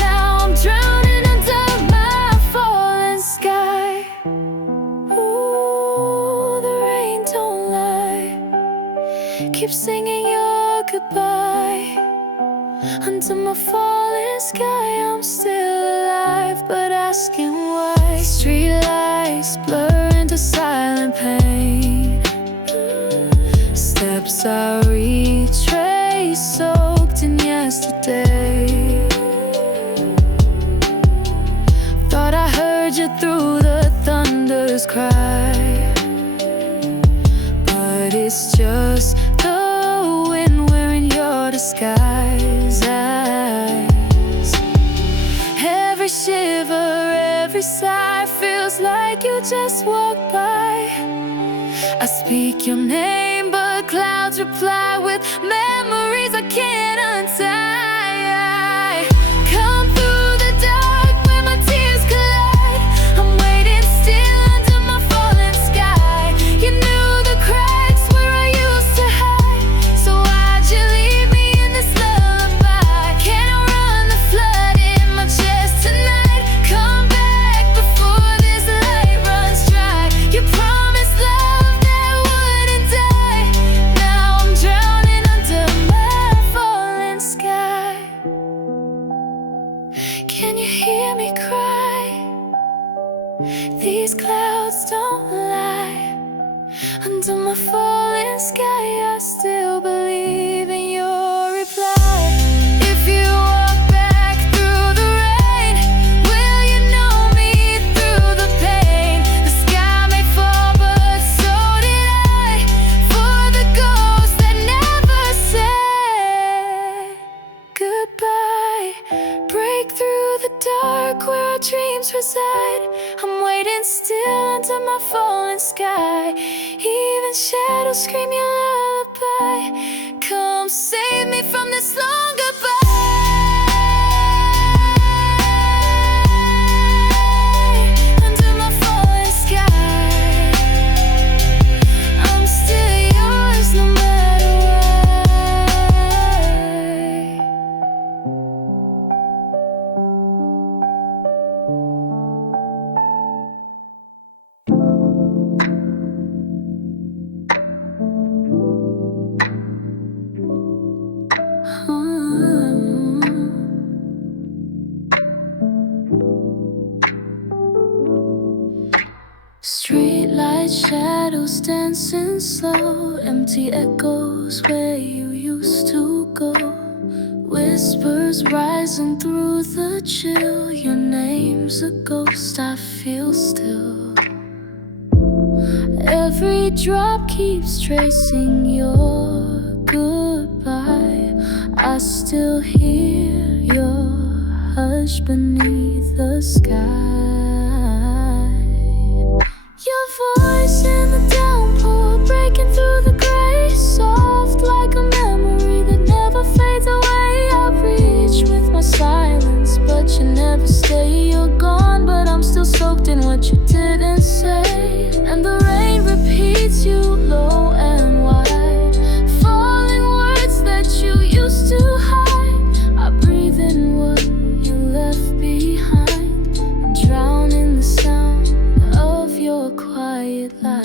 Now I'm drowning under my falling sky. Ooh, the rain don't lie. Keep singing your goodbye. Under my falling sky, I'm still alive, but asking why. Street lights blur into silent pain. Steps I retrace, soaked in yesterday. Thought I heard you through the thunder's cry, but it's just the wind wearing your disguise. Every shiver, every sigh feels like you just walked by. I speak your name, but clouds reply with memories I can't untie. Come through the dark where my tears collide. I'm waiting still under my falling sky. You knew the cracks where I used to hide, so why'd you leave me in this lullaby? Can I run the flood in my chest tonight? Come back before this light runs dry. You promised love that wouldn't die. Now I'm drowning under my falling sky. Can you hear me cry? These clouds don't lie. Under my falling sky, I still believe in your reply. If you walk back through the rain, will you know me through the pain? The sky may fall, but so did I. For the ghosts that never said goodbye. Break through the dark where our dreams reside. I'm waiting still under my falling sky. Even shadows scream your lullaby. Come save me from this long goodbye. Under my falling sky, I'm still yours no matter what. Streetlight shadows dancing slow, empty echoes where you used to go. Whispers rising through the chill. Your name's a ghost I feel still. Every drop keeps tracing your goodbye. I still hear your hush beneath the sky. Your voice in the downpour, breaking through the gray, soft like a memory that never fades away. I reach with my silence, but you never stay. You're gone, but I'm still soaked in what you didn't say. And the rain repeats you low and wide, falling words that you used to hide. I breathe in what you left behind and drown in the sound of your quiet lies.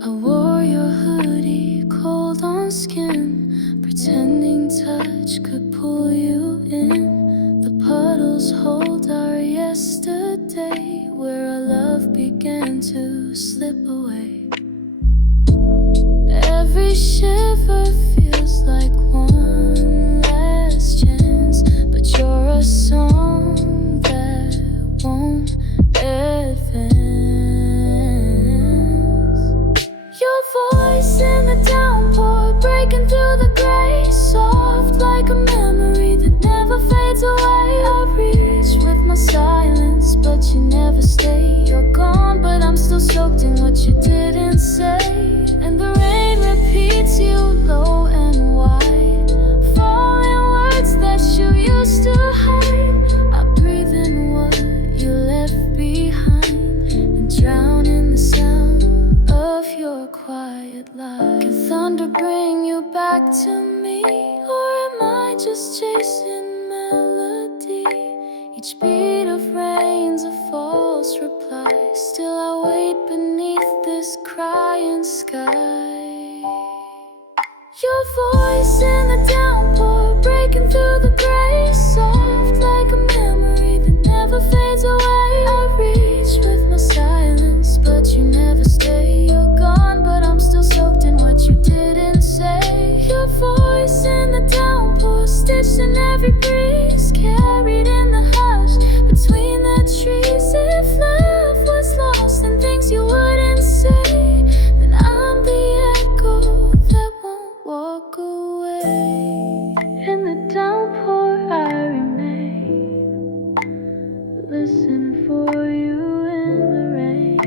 I wore your hoodie, cold on skin, pretending touch could pull you in. The puddles hold our yesterday, where our love began to slip away. Every shiver feels like one last chance, but reach with my silence, but you never stay. You're gone, but I'm still soaked in what you didn't say. And the rain repeats you low and wide, falling words that you used to hide. I breathe in what you left behind and drown in the sound of your quiet light. Can thunder bring you back to me, or am I just chasing melody? Each beat of rain's a false reply. Still I wait beneath this crying sky. Your voice in the downpour, breaking through the gray, soft like a memory that never fades away. I reach with my silence, but you never stay. You're gone, but I'm still soaked in what you didn't say. Your voice in the downpour, stitched in every breeze, carried in the hush between the trees. If love was lost in things you wouldn't say, then I'm the echo that won't walk away. In the downpour I remain, listen for you in the rain.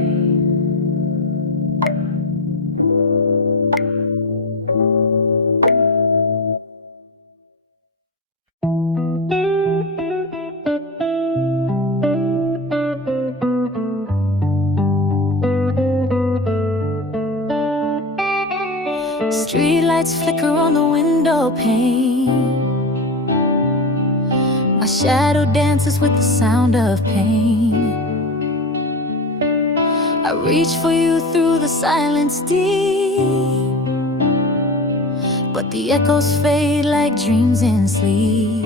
Streetlights flicker on the window pane. My shadow dances with the sound of pain. I reach for you through the silence deep, but the echoes fade like dreams in sleep.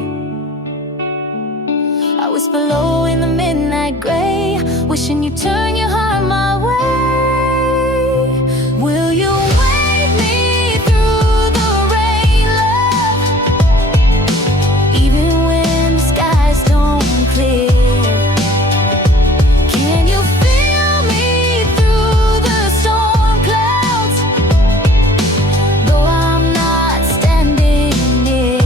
I whisper low in the midnight gray, wishing you'd turn your heart my way. Will you wake me through the rain, love? Even when the skies don't clear, can you feel me through the storm clouds? Though I'm not standing near,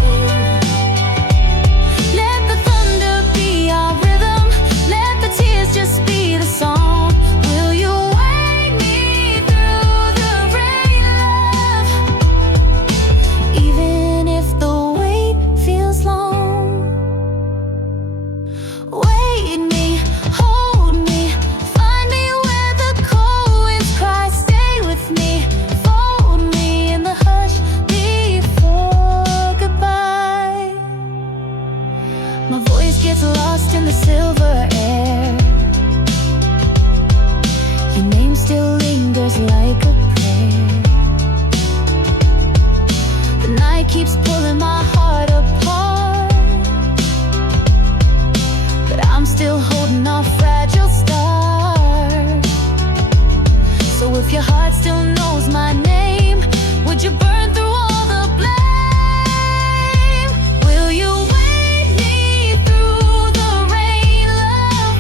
let the thunder be our rhythm, let the tears just be the song. Will you wake me through the rain, love? Even if the wait feels long, wait me, hold me, find me where the cold winds cry. Stay with me, fold me in the hush before goodbye. My voice gets lost in the silver air. Your name still lingers like a prayer. The night keeps pulling my heart apart, but I'm still holding our fragile stars. So if your heart still knows my name, would you burn through all the blame? Will you wake me through the rain, love?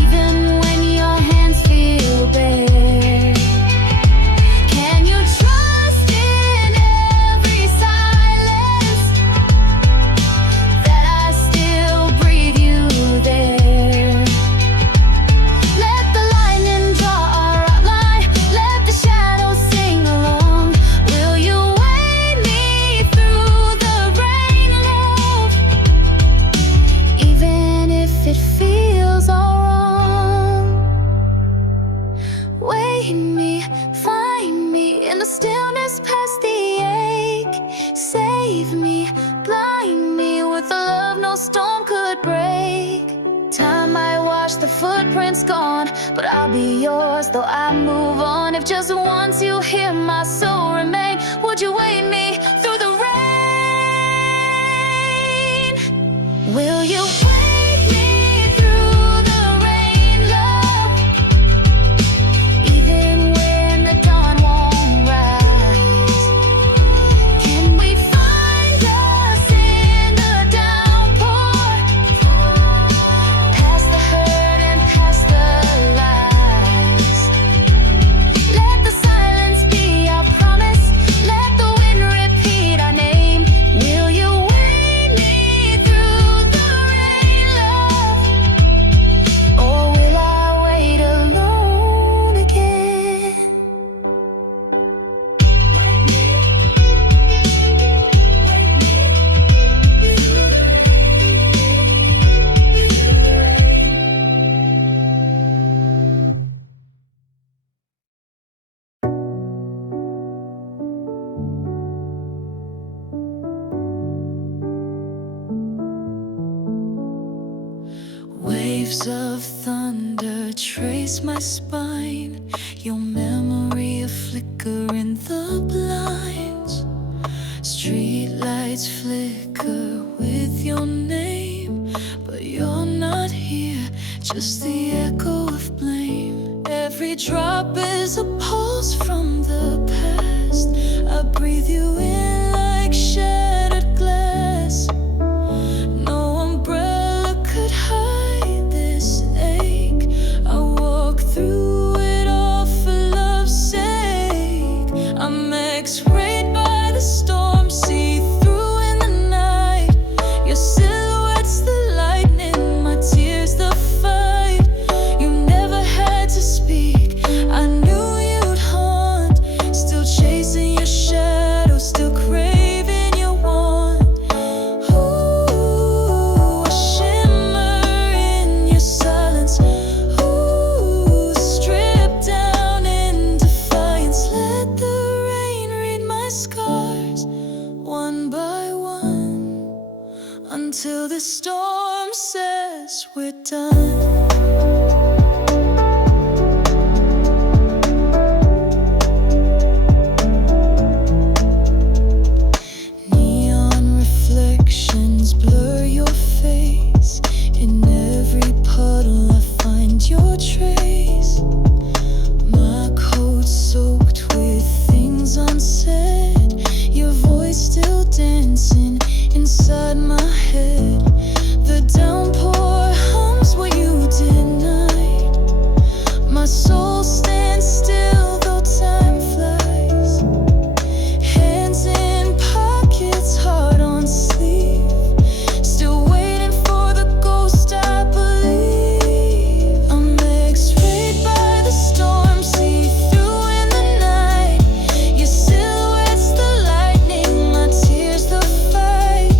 Even when your hands feel bare, can you trust in every silence that I still breathe you there? Let the lightning draw our outline, let the shadows sing along. Will you wake me through the rain, love? Even if it feels all wrong, wait me, find me in the stillness past the ache. Save me, blind me with a love no storm could break. Time might wash the footprints gone, but I'll be yours though I move on. If just once you hear my soul remain, would you wait me through the rain? Will you wake me through the rain, love? Even when the dawn won't rise, can we find us in the downpour? Past the hurt and past the lies. Let the silence be our promise, let the wind repeat our name. Will you wake me through Waves of thunder trace my spine. Your memory a flicker in the blinds. Street lights flicker with your name, but you're not here, just the echo of blame. Every drop is a pulse from the past. I breathe you in like shattered glass. No umbrella could hide this ache. I walk through it all for love's sake. I'm X-rayed by the storm, see through in the night. Your silhouette's the lightning, my tears the fight. You never had to speak, I knew you'd haunt. Still chasing your shadow, still craving your warmth. Ooh, I shimmer in your silence. Ooh, stripped down in defiance. Let the rain read my scars one by one, until the storm says we're done. Neon reflections blur your face. In every puddle I find your trace. My coat soaked with things unsaid. Your voice still dancing inside my head. The downpour hums what you denied. My soul stands still though time flies. Hands in pockets, heart on sleeve. Still waiting for the ghost I believe. I'm X-rayed by the storm, see through in the night. Your silhouette's the lightning, my tears the fight.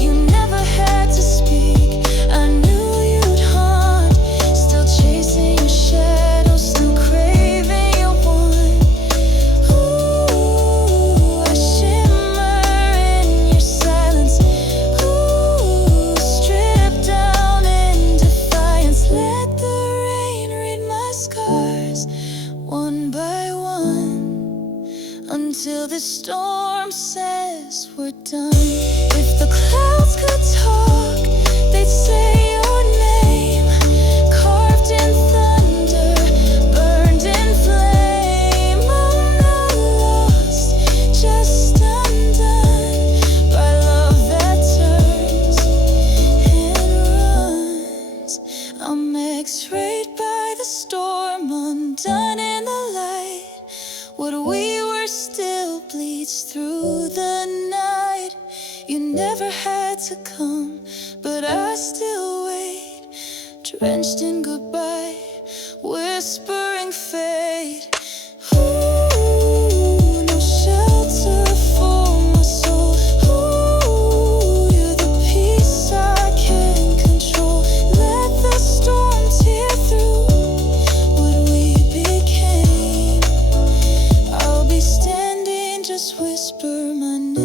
You never had to speak, I knew you'd haunt. Still chasing your shadow, still craving your warmth. Ooh, I shimmer in your silence. Ooh, stripped down in defiance. Let the rain read my scars one by one, until the storm says we're done. If the clouds could talk, they'd say your name. Carved in thunder, burned in flame. I'm not lost, just undone by love that turns and runs. I'm X-rayed by the storm, undone in the light. What we were still bleeds through the night. You never had to come, but I still wait. Drenched in goodbye, whispering fate. Ooh, no shelter for my soul. Ooh, you're the peace I can't control. Let the storm tear through what we became. I'll be standing, just whisper my name.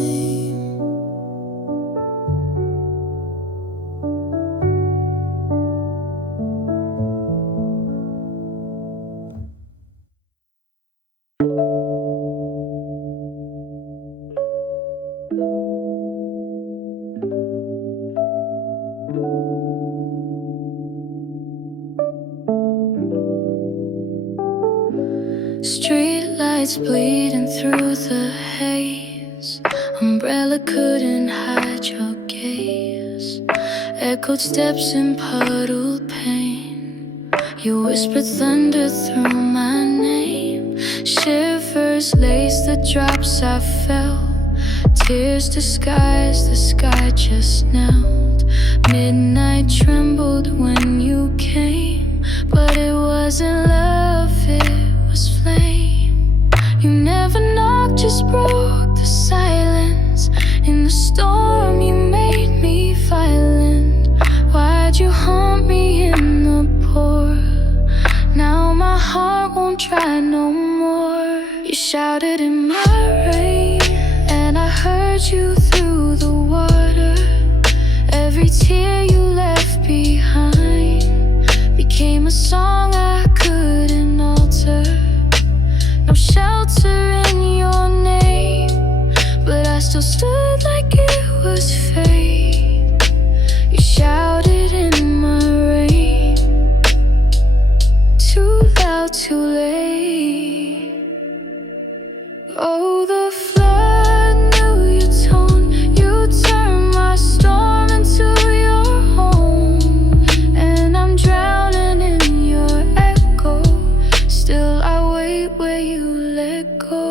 Street lights bleeding through the haze. Umbrella couldn't hide your gaze. Echoed steps in puddled pain. You whispered thunder through my name. Shivers laced the drops I felt. Tears disguised the sky just knelt. Midnight trembled when you came, but it wasn't love, it was flame. You never knocked, just broke the silence. In the storm you made me violent. Why'd you haunt me in the pour? Now my heart won't try no more. You shouted in my rain, and I heard you through the water. Every tear you left behind song I couldn't alter. No shelter in your name, but I still stood like it was fate. You shouted in my rain, too loud, too late. Oh, the flood knew your tone. You turned my storm into your home, and I'm drowning in your echo. Still I wait where you let go.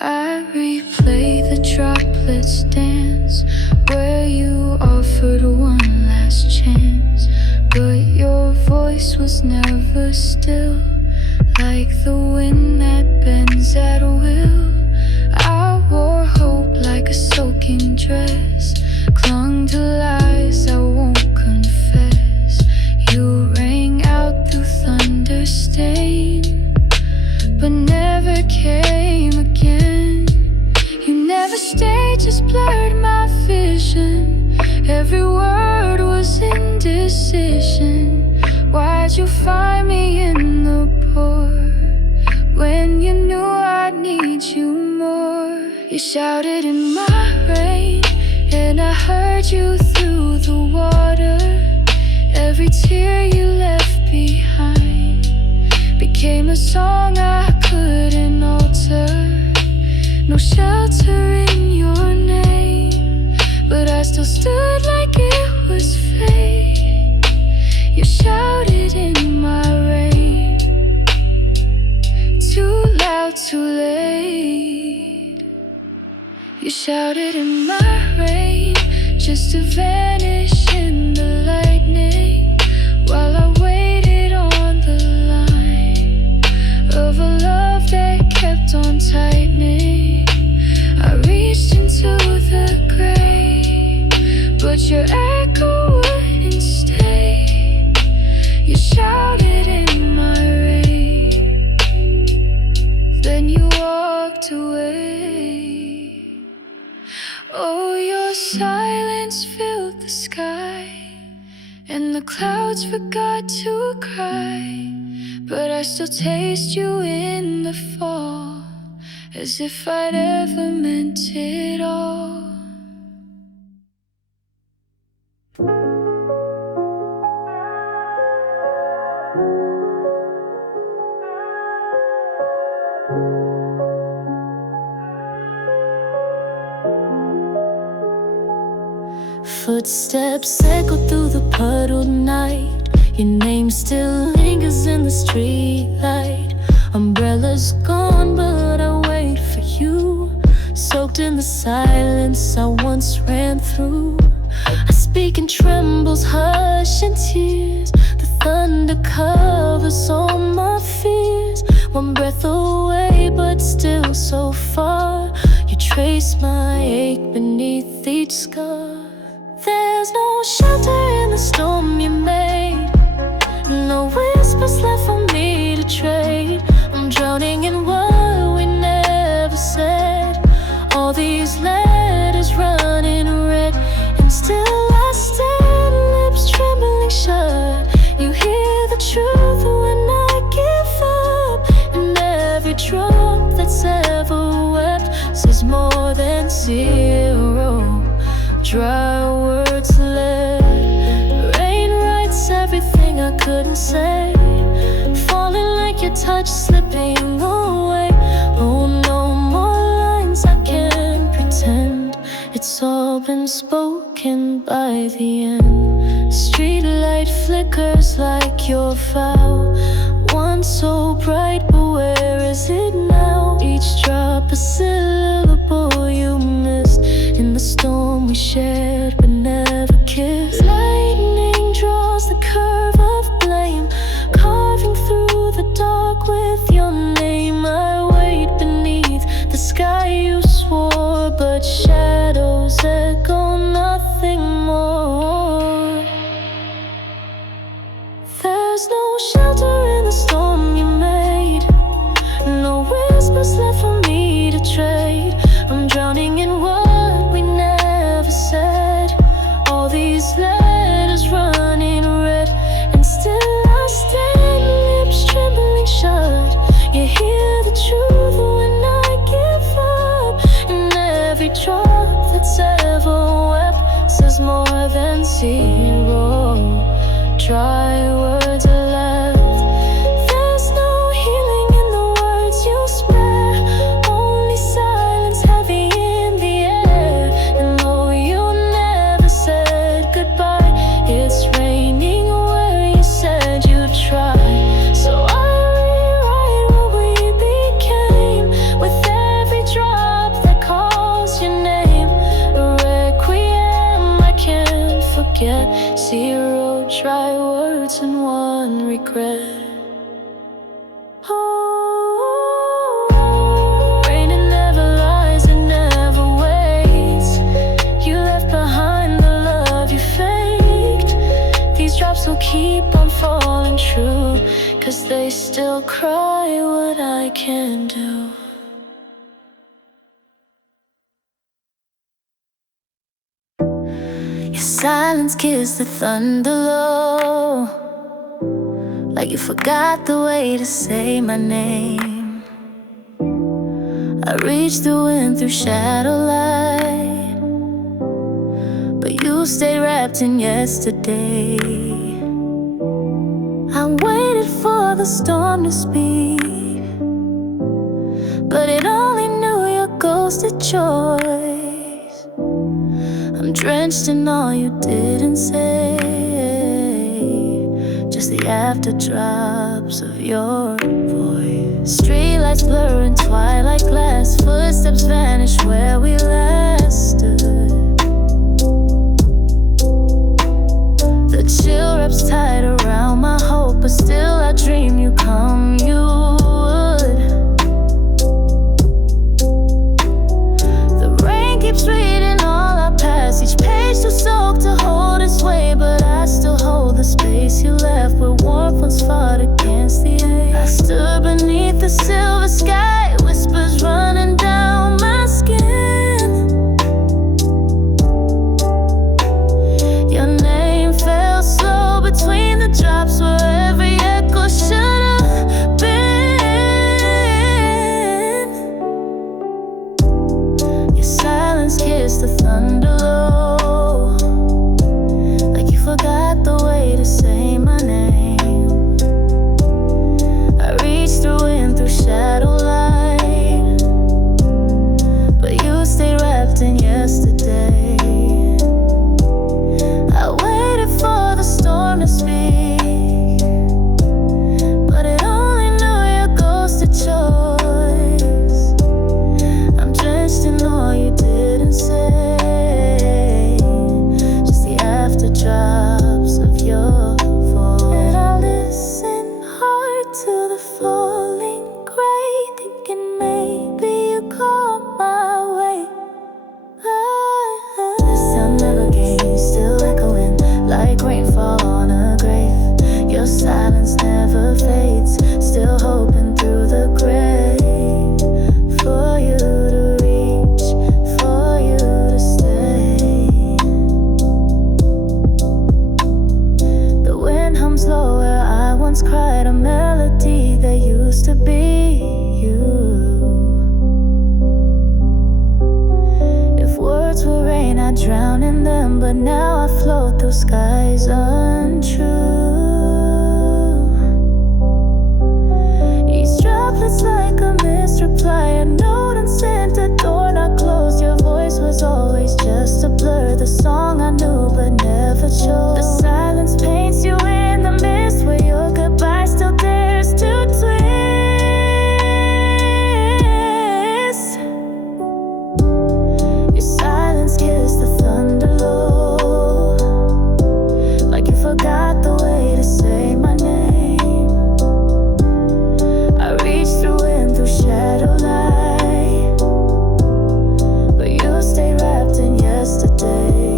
I replay the droplets dance where you offered one last chance, but your voice was never still, like the wind that bends at will. I wore hope like a soaking dress, clung to lies I won't confess. You rang out through thunder stain, but never came again. You never stayed, just blurred my vision. Every word was indecision. Why'd you find me in the pour when you knew I'd need you more? You shouted in my rain, and I heard you through the water. Every tear you left behind became a song I couldn't alter. No shelter in your name, but I still stood like it was fate. You shouted in my rain, too loud, too late. You shouted in my rain, just to vanish in the lightning, while I waited on the line of a love that kept on tightening. I reached into the grave, but your echo wouldn't stay. You shouted in my rain, then you walked away. Oh, your silence filled the sky, and the clouds forgot to cry, but I still taste you in the fall, as if I'd ever meant it all. Footsteps echo through the puddled night. Your name still lingers in the streetlight. Umbrellas gone, but I wait for you. Soaked in the silence I once ran through. I speak in trembles, hush and tears. The thunder covers all my fears. One breath away, but still so far. You trace my ache beneath each scar. There's no shelter in the storm you made, no whispers left for me to trade. I'm drowning in what we never said. All these letters running red, and still I stand, lips trembling shut. You hear the truth when I give up, and every drop that's ever wept says more than zero. Dry words left, rain writes everything I couldn't say, falling like your touch slipping away. Oh, no more lines I can't pretend, it's all been spoken by the end. Streetlight flickers like your vow, once so bright, but where is it now? Each drop a syllable you missed in the storm we shared but never kissed. Lightning draws the curve of blame, carving through the dark with your name. I wait beneath the sky you swore, but shadows echo nothing more. There's no shelter in the storm you made, no whispers left for me to trade. I'm drowning in what we never said. All these letters was more than zero. Dry words are left. There's no healing in the words you spare. Only silence heavy in the air. And though you never said goodbye, it's raining where you said you'd try. So I rewrite what we became, with every drop that calls your name. A requiem I can't forget. Zero dry words and one regret. Rain, it never lies, it never waits. You left behind the love you faked. These drops will keep on falling true, 'cause they still cry what I can do. Your silence kissed the thunder low, like you forgot the way to say my name. I reached the wind through shadow light, but you stayed wrapped in yesterday. I waited for the storm to speak, but it only knew your ghosted choice. I'm drenched in all you didn't say, just the afterdrops of your voice. Streetlights blur in twilight glass, footsteps vanish where we last stood. The chill wraps tight around my hope, but still I dream you come, you would. The rain keeps reading all our past, each page too soaked to hold its weight, but I still hold the space you left where warmth once fought against the ache. I stood beneath the silver sky, whispers running down my skin. Your name fell slow between the drops where every echo should have been. Your silence kissed the thunder low, like you forgot the way to say my name. I reached through wind, through shadow light, but you stayed wrapped in yesterday. I waited for the storm to speak, but it only knew your ghosted choice. I'm drenched in all you didn't say, just the afterdrops of your voice. And I listen hard to the falling gray, thinking maybe you call my way. The sound never came, still echoing like rainfall on a grave. Your silence never fades, still hoping through the gray for you to reach, for you to stay. The wind hums low where I once cried, a melody that used to be you. If words were rain, I'd drown in them, but now I float through skies untrue. Each droplet's like a missed reply, a note unsent, a door not closed. Your voice was always just a blur, the song I knew but never chose. The silence paints you in the mist, where your goodbye still dares to twist. Your silence kissed the thunder low, like you forgot the way to say my name. I reached through wind, through shadow light, but you stayed wrapped in yesterday.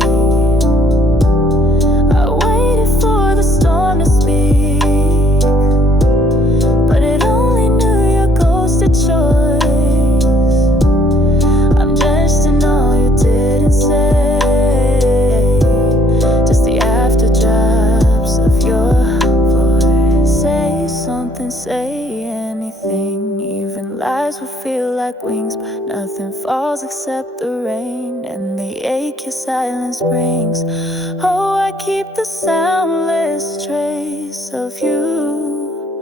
like wings, but nothing falls except the rain and the ache your silence brings. Oh, I keep the soundless trace of you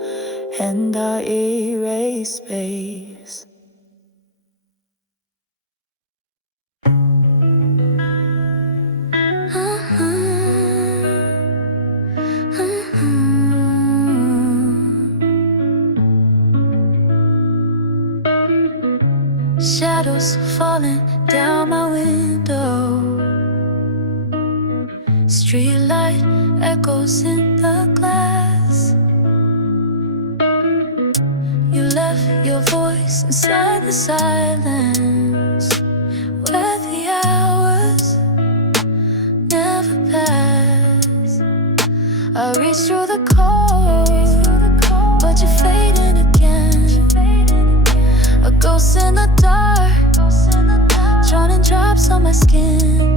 and our erased space. Shadows falling down my window. Streetlight echoes in the glass. You left your voice inside the silence, where the hours never pass. I reach through the cold, but you're fading again. A ghost in the dark, drowning drops on my skin.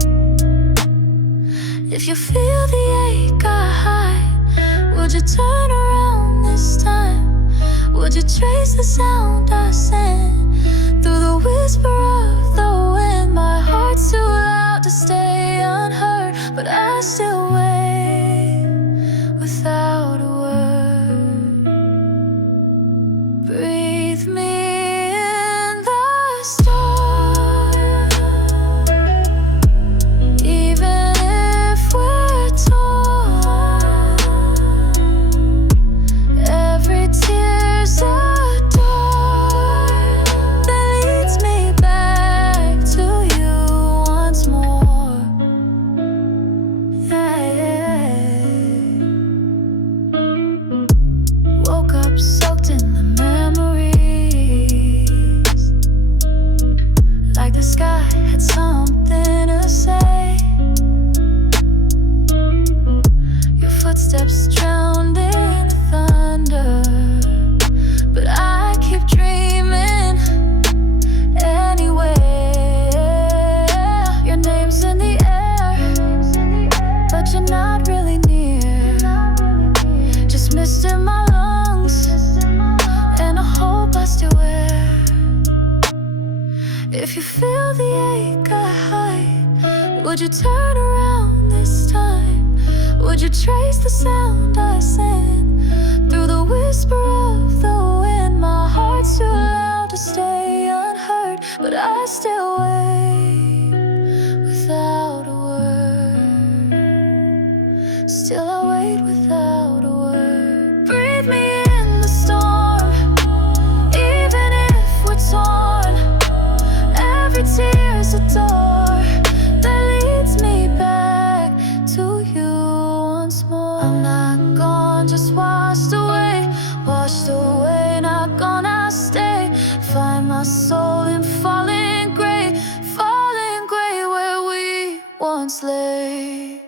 If you feel the ache I hide, would you turn around this time? Would you trace the sound I send through the whisper of the wind? My heart's too loud to stay unheard, but I still wait without a word. Breathe me in the storm, even if we're torn. Every tear's a door that leads me back to you once more. Woke up soaked in the memories, like the sky had something to say. Your footsteps drowned in the thunder, but I keep dreaming anyway. Your name's in the air, but you're not really near. Just mist in my lungs, and I hope I still wear. If you feel the ache I hide, would you turn around this time? Would you trace the sound I send through the whisper of the wind? My heart's too loud to stay unheard, but I still wait without a word. Still I wait without a word. Breathe me in the storm, even if we're torn. Every tear's a door that leads me back to you once more. I'm not gone, just washed away, not gonna stay. Find my soul in falling gray where we once lay.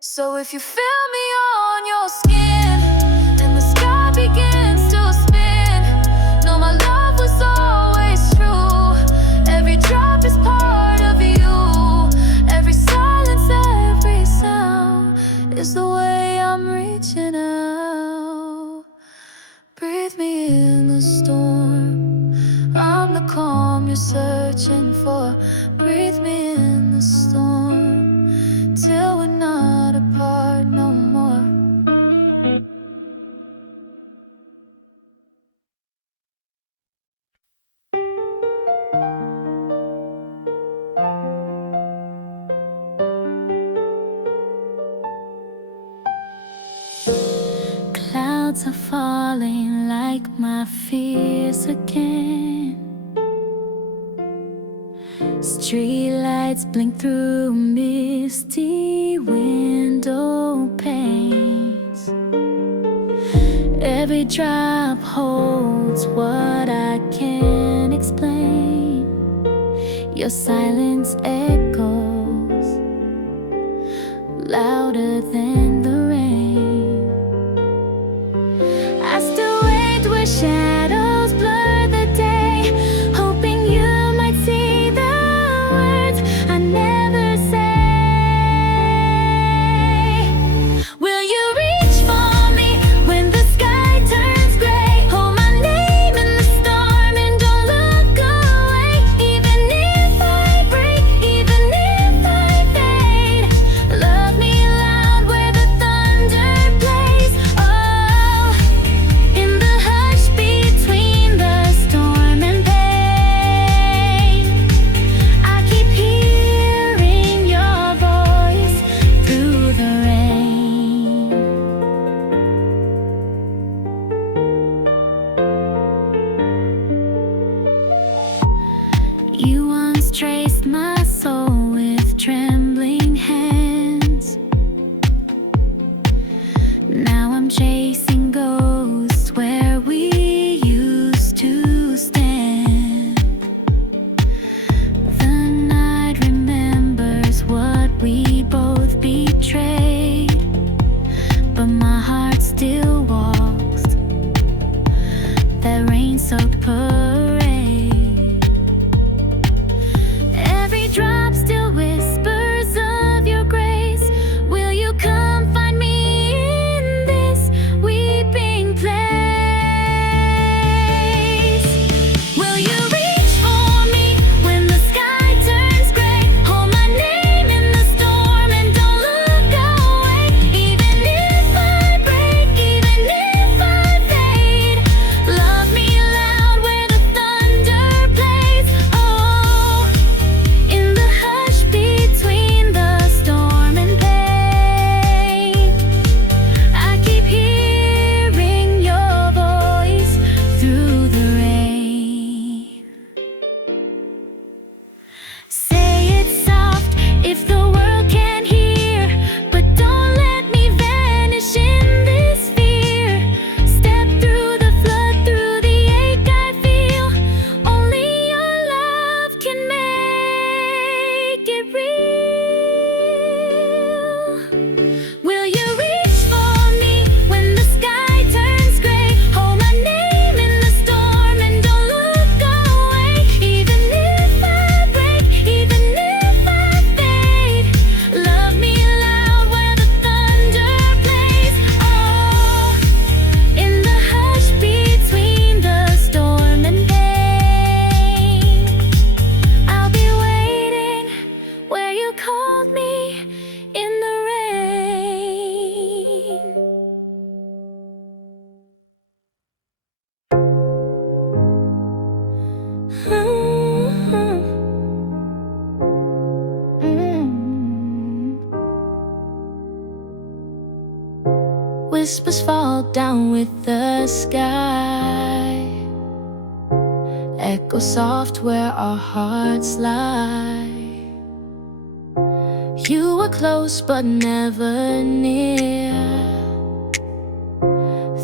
So if you feel me on your skin and the sky begins to spin, know my love was always true. Every drop is part of you. Every silence, every sound is the way I'm reaching out. Breathe me in the storm, I'm the calm you're searching for. Breathe me in the storm, till we're not apart no more. Clouds are falling like my fears again. Streetlights blink through misty window panes. Every drop holds what I can't explain. Your silence echoes louder than the rain. I still wait where shadows blur the day, hoping you might see the words I never say. Will you reach for me when the sky turns gray? Hold my name in the storm and don't whispers fall down with the sky, echo soft where our hearts lie. You were close but never near.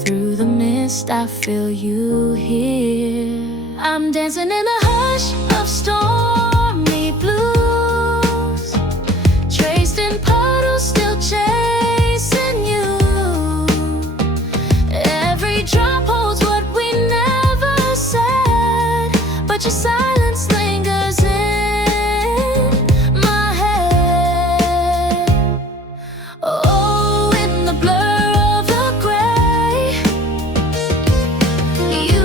Through the mist I feel you here. I'm dancing in the hush of stormy blues, traced in puddles still chasing you. Every drop holds what we never said, but your silence lingers in my head. Oh, in the blur of the gray, you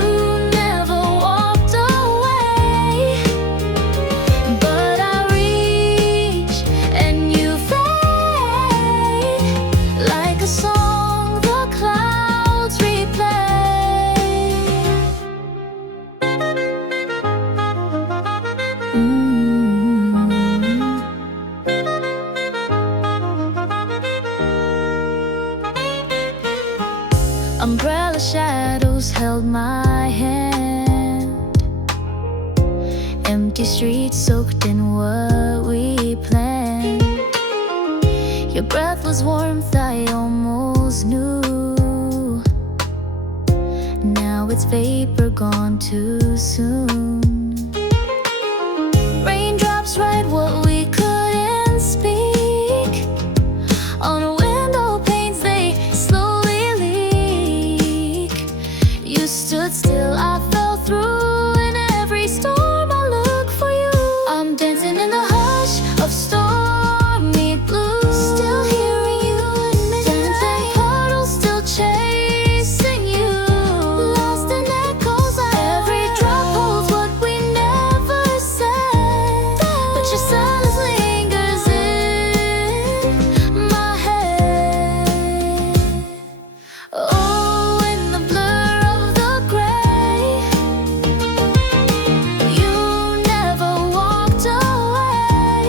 never walked away, but I reach and you fade like a song the clouds replay. Umbrella shadows held my hand, empty streets soaked in what we planned. Your breath was warmth I almost knew. Now it's vapor gone too soon. Raindrops write what we couldn't speak on window panes, they slowly leak. You stood still, I fell through. In every storm I look for you. I'm dancing in the hush of stormy blues, still hearing you at midnight. Dancing puddles still chasing you, lost in echoes. Every drop holds what we never said, but your silence lingers in my head. Oh, in the blur of the gray, you never walked away,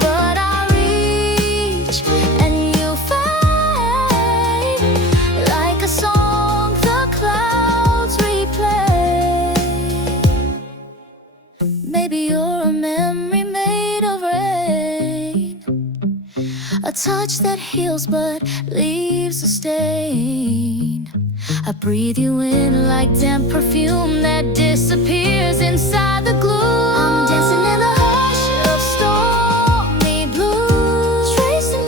but I reach and you fade like a song the clouds replay. Maybe you're a memory made of rain, a touch that heals but leaves a stain. I breathe you in like damp perfume that disappears inside the gloom. I'm dancing in the hush of stormy blues, tracing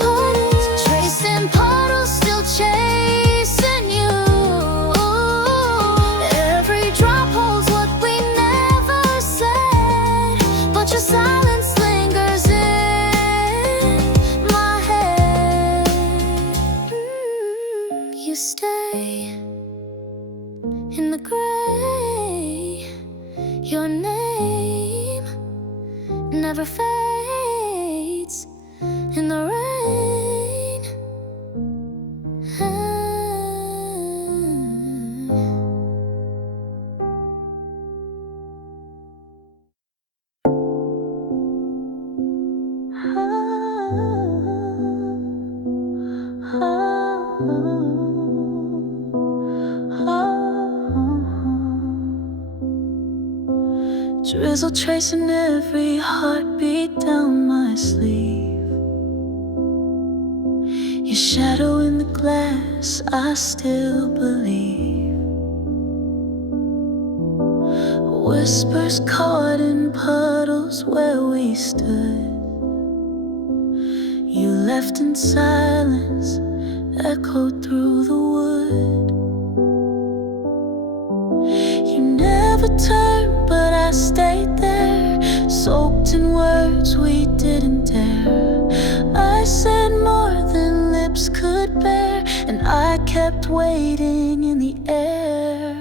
puddles still chasing you. Every drop holds what we never said, but your silence lingers in my head. You stay in the gray. Your name never fades in the rain. Drizzle tracing every heartbeat down my sleeve. Your shadow in the glass, I still believe. Whispers caught in puddles where we stood. You left in silence, echoed through the wood. You never turned, but I stayed there, soaked in words we didn't dare. I said more than lips could bear, and I kept waiting in the air.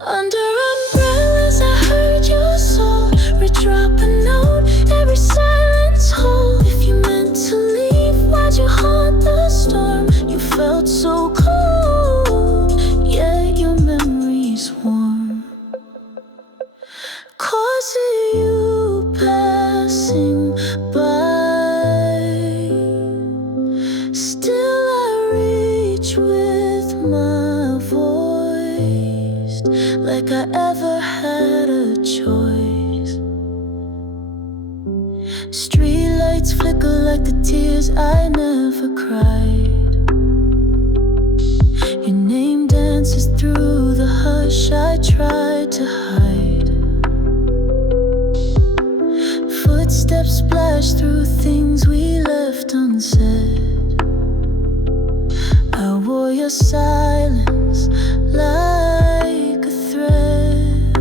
Under umbrellas I heard your soul redrop a note, every silence whole. If you meant to leave, why'd you haunt the storm? You felt so cold, yet your memory's warm. 'Cause of you passing by, still I lights flicker like the tears I never cried. Your name dances through the hush I tried to hide. Footsteps splash through things we left unsaid. I wore your silence like a thread.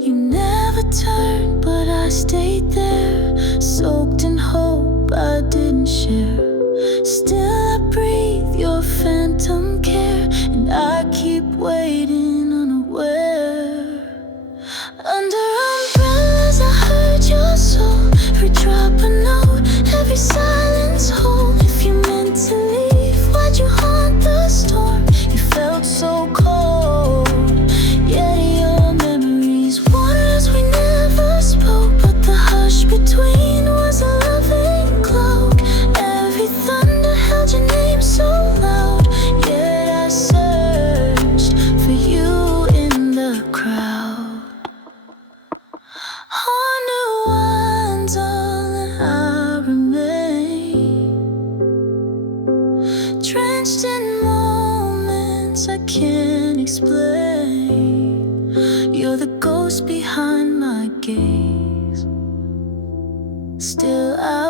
You never turned, but I stayed there, soaked in hope I didn't share. Still I breathe your phantom care, and I keep waiting unaware. Under umbrellas I heard your soul, every drop a note, every silence whole. If you meant to leave, why'd you haunt the storm? You felt so cold. Yeah, your memories wanted us, we never spoke, but the hush between was a loving cloak. Every thunder held your name so loud, yet I searched for you in the crowd. On new ones, all that I remain, drenched in moments I can't explain. You're the ghost behind my gaze, still I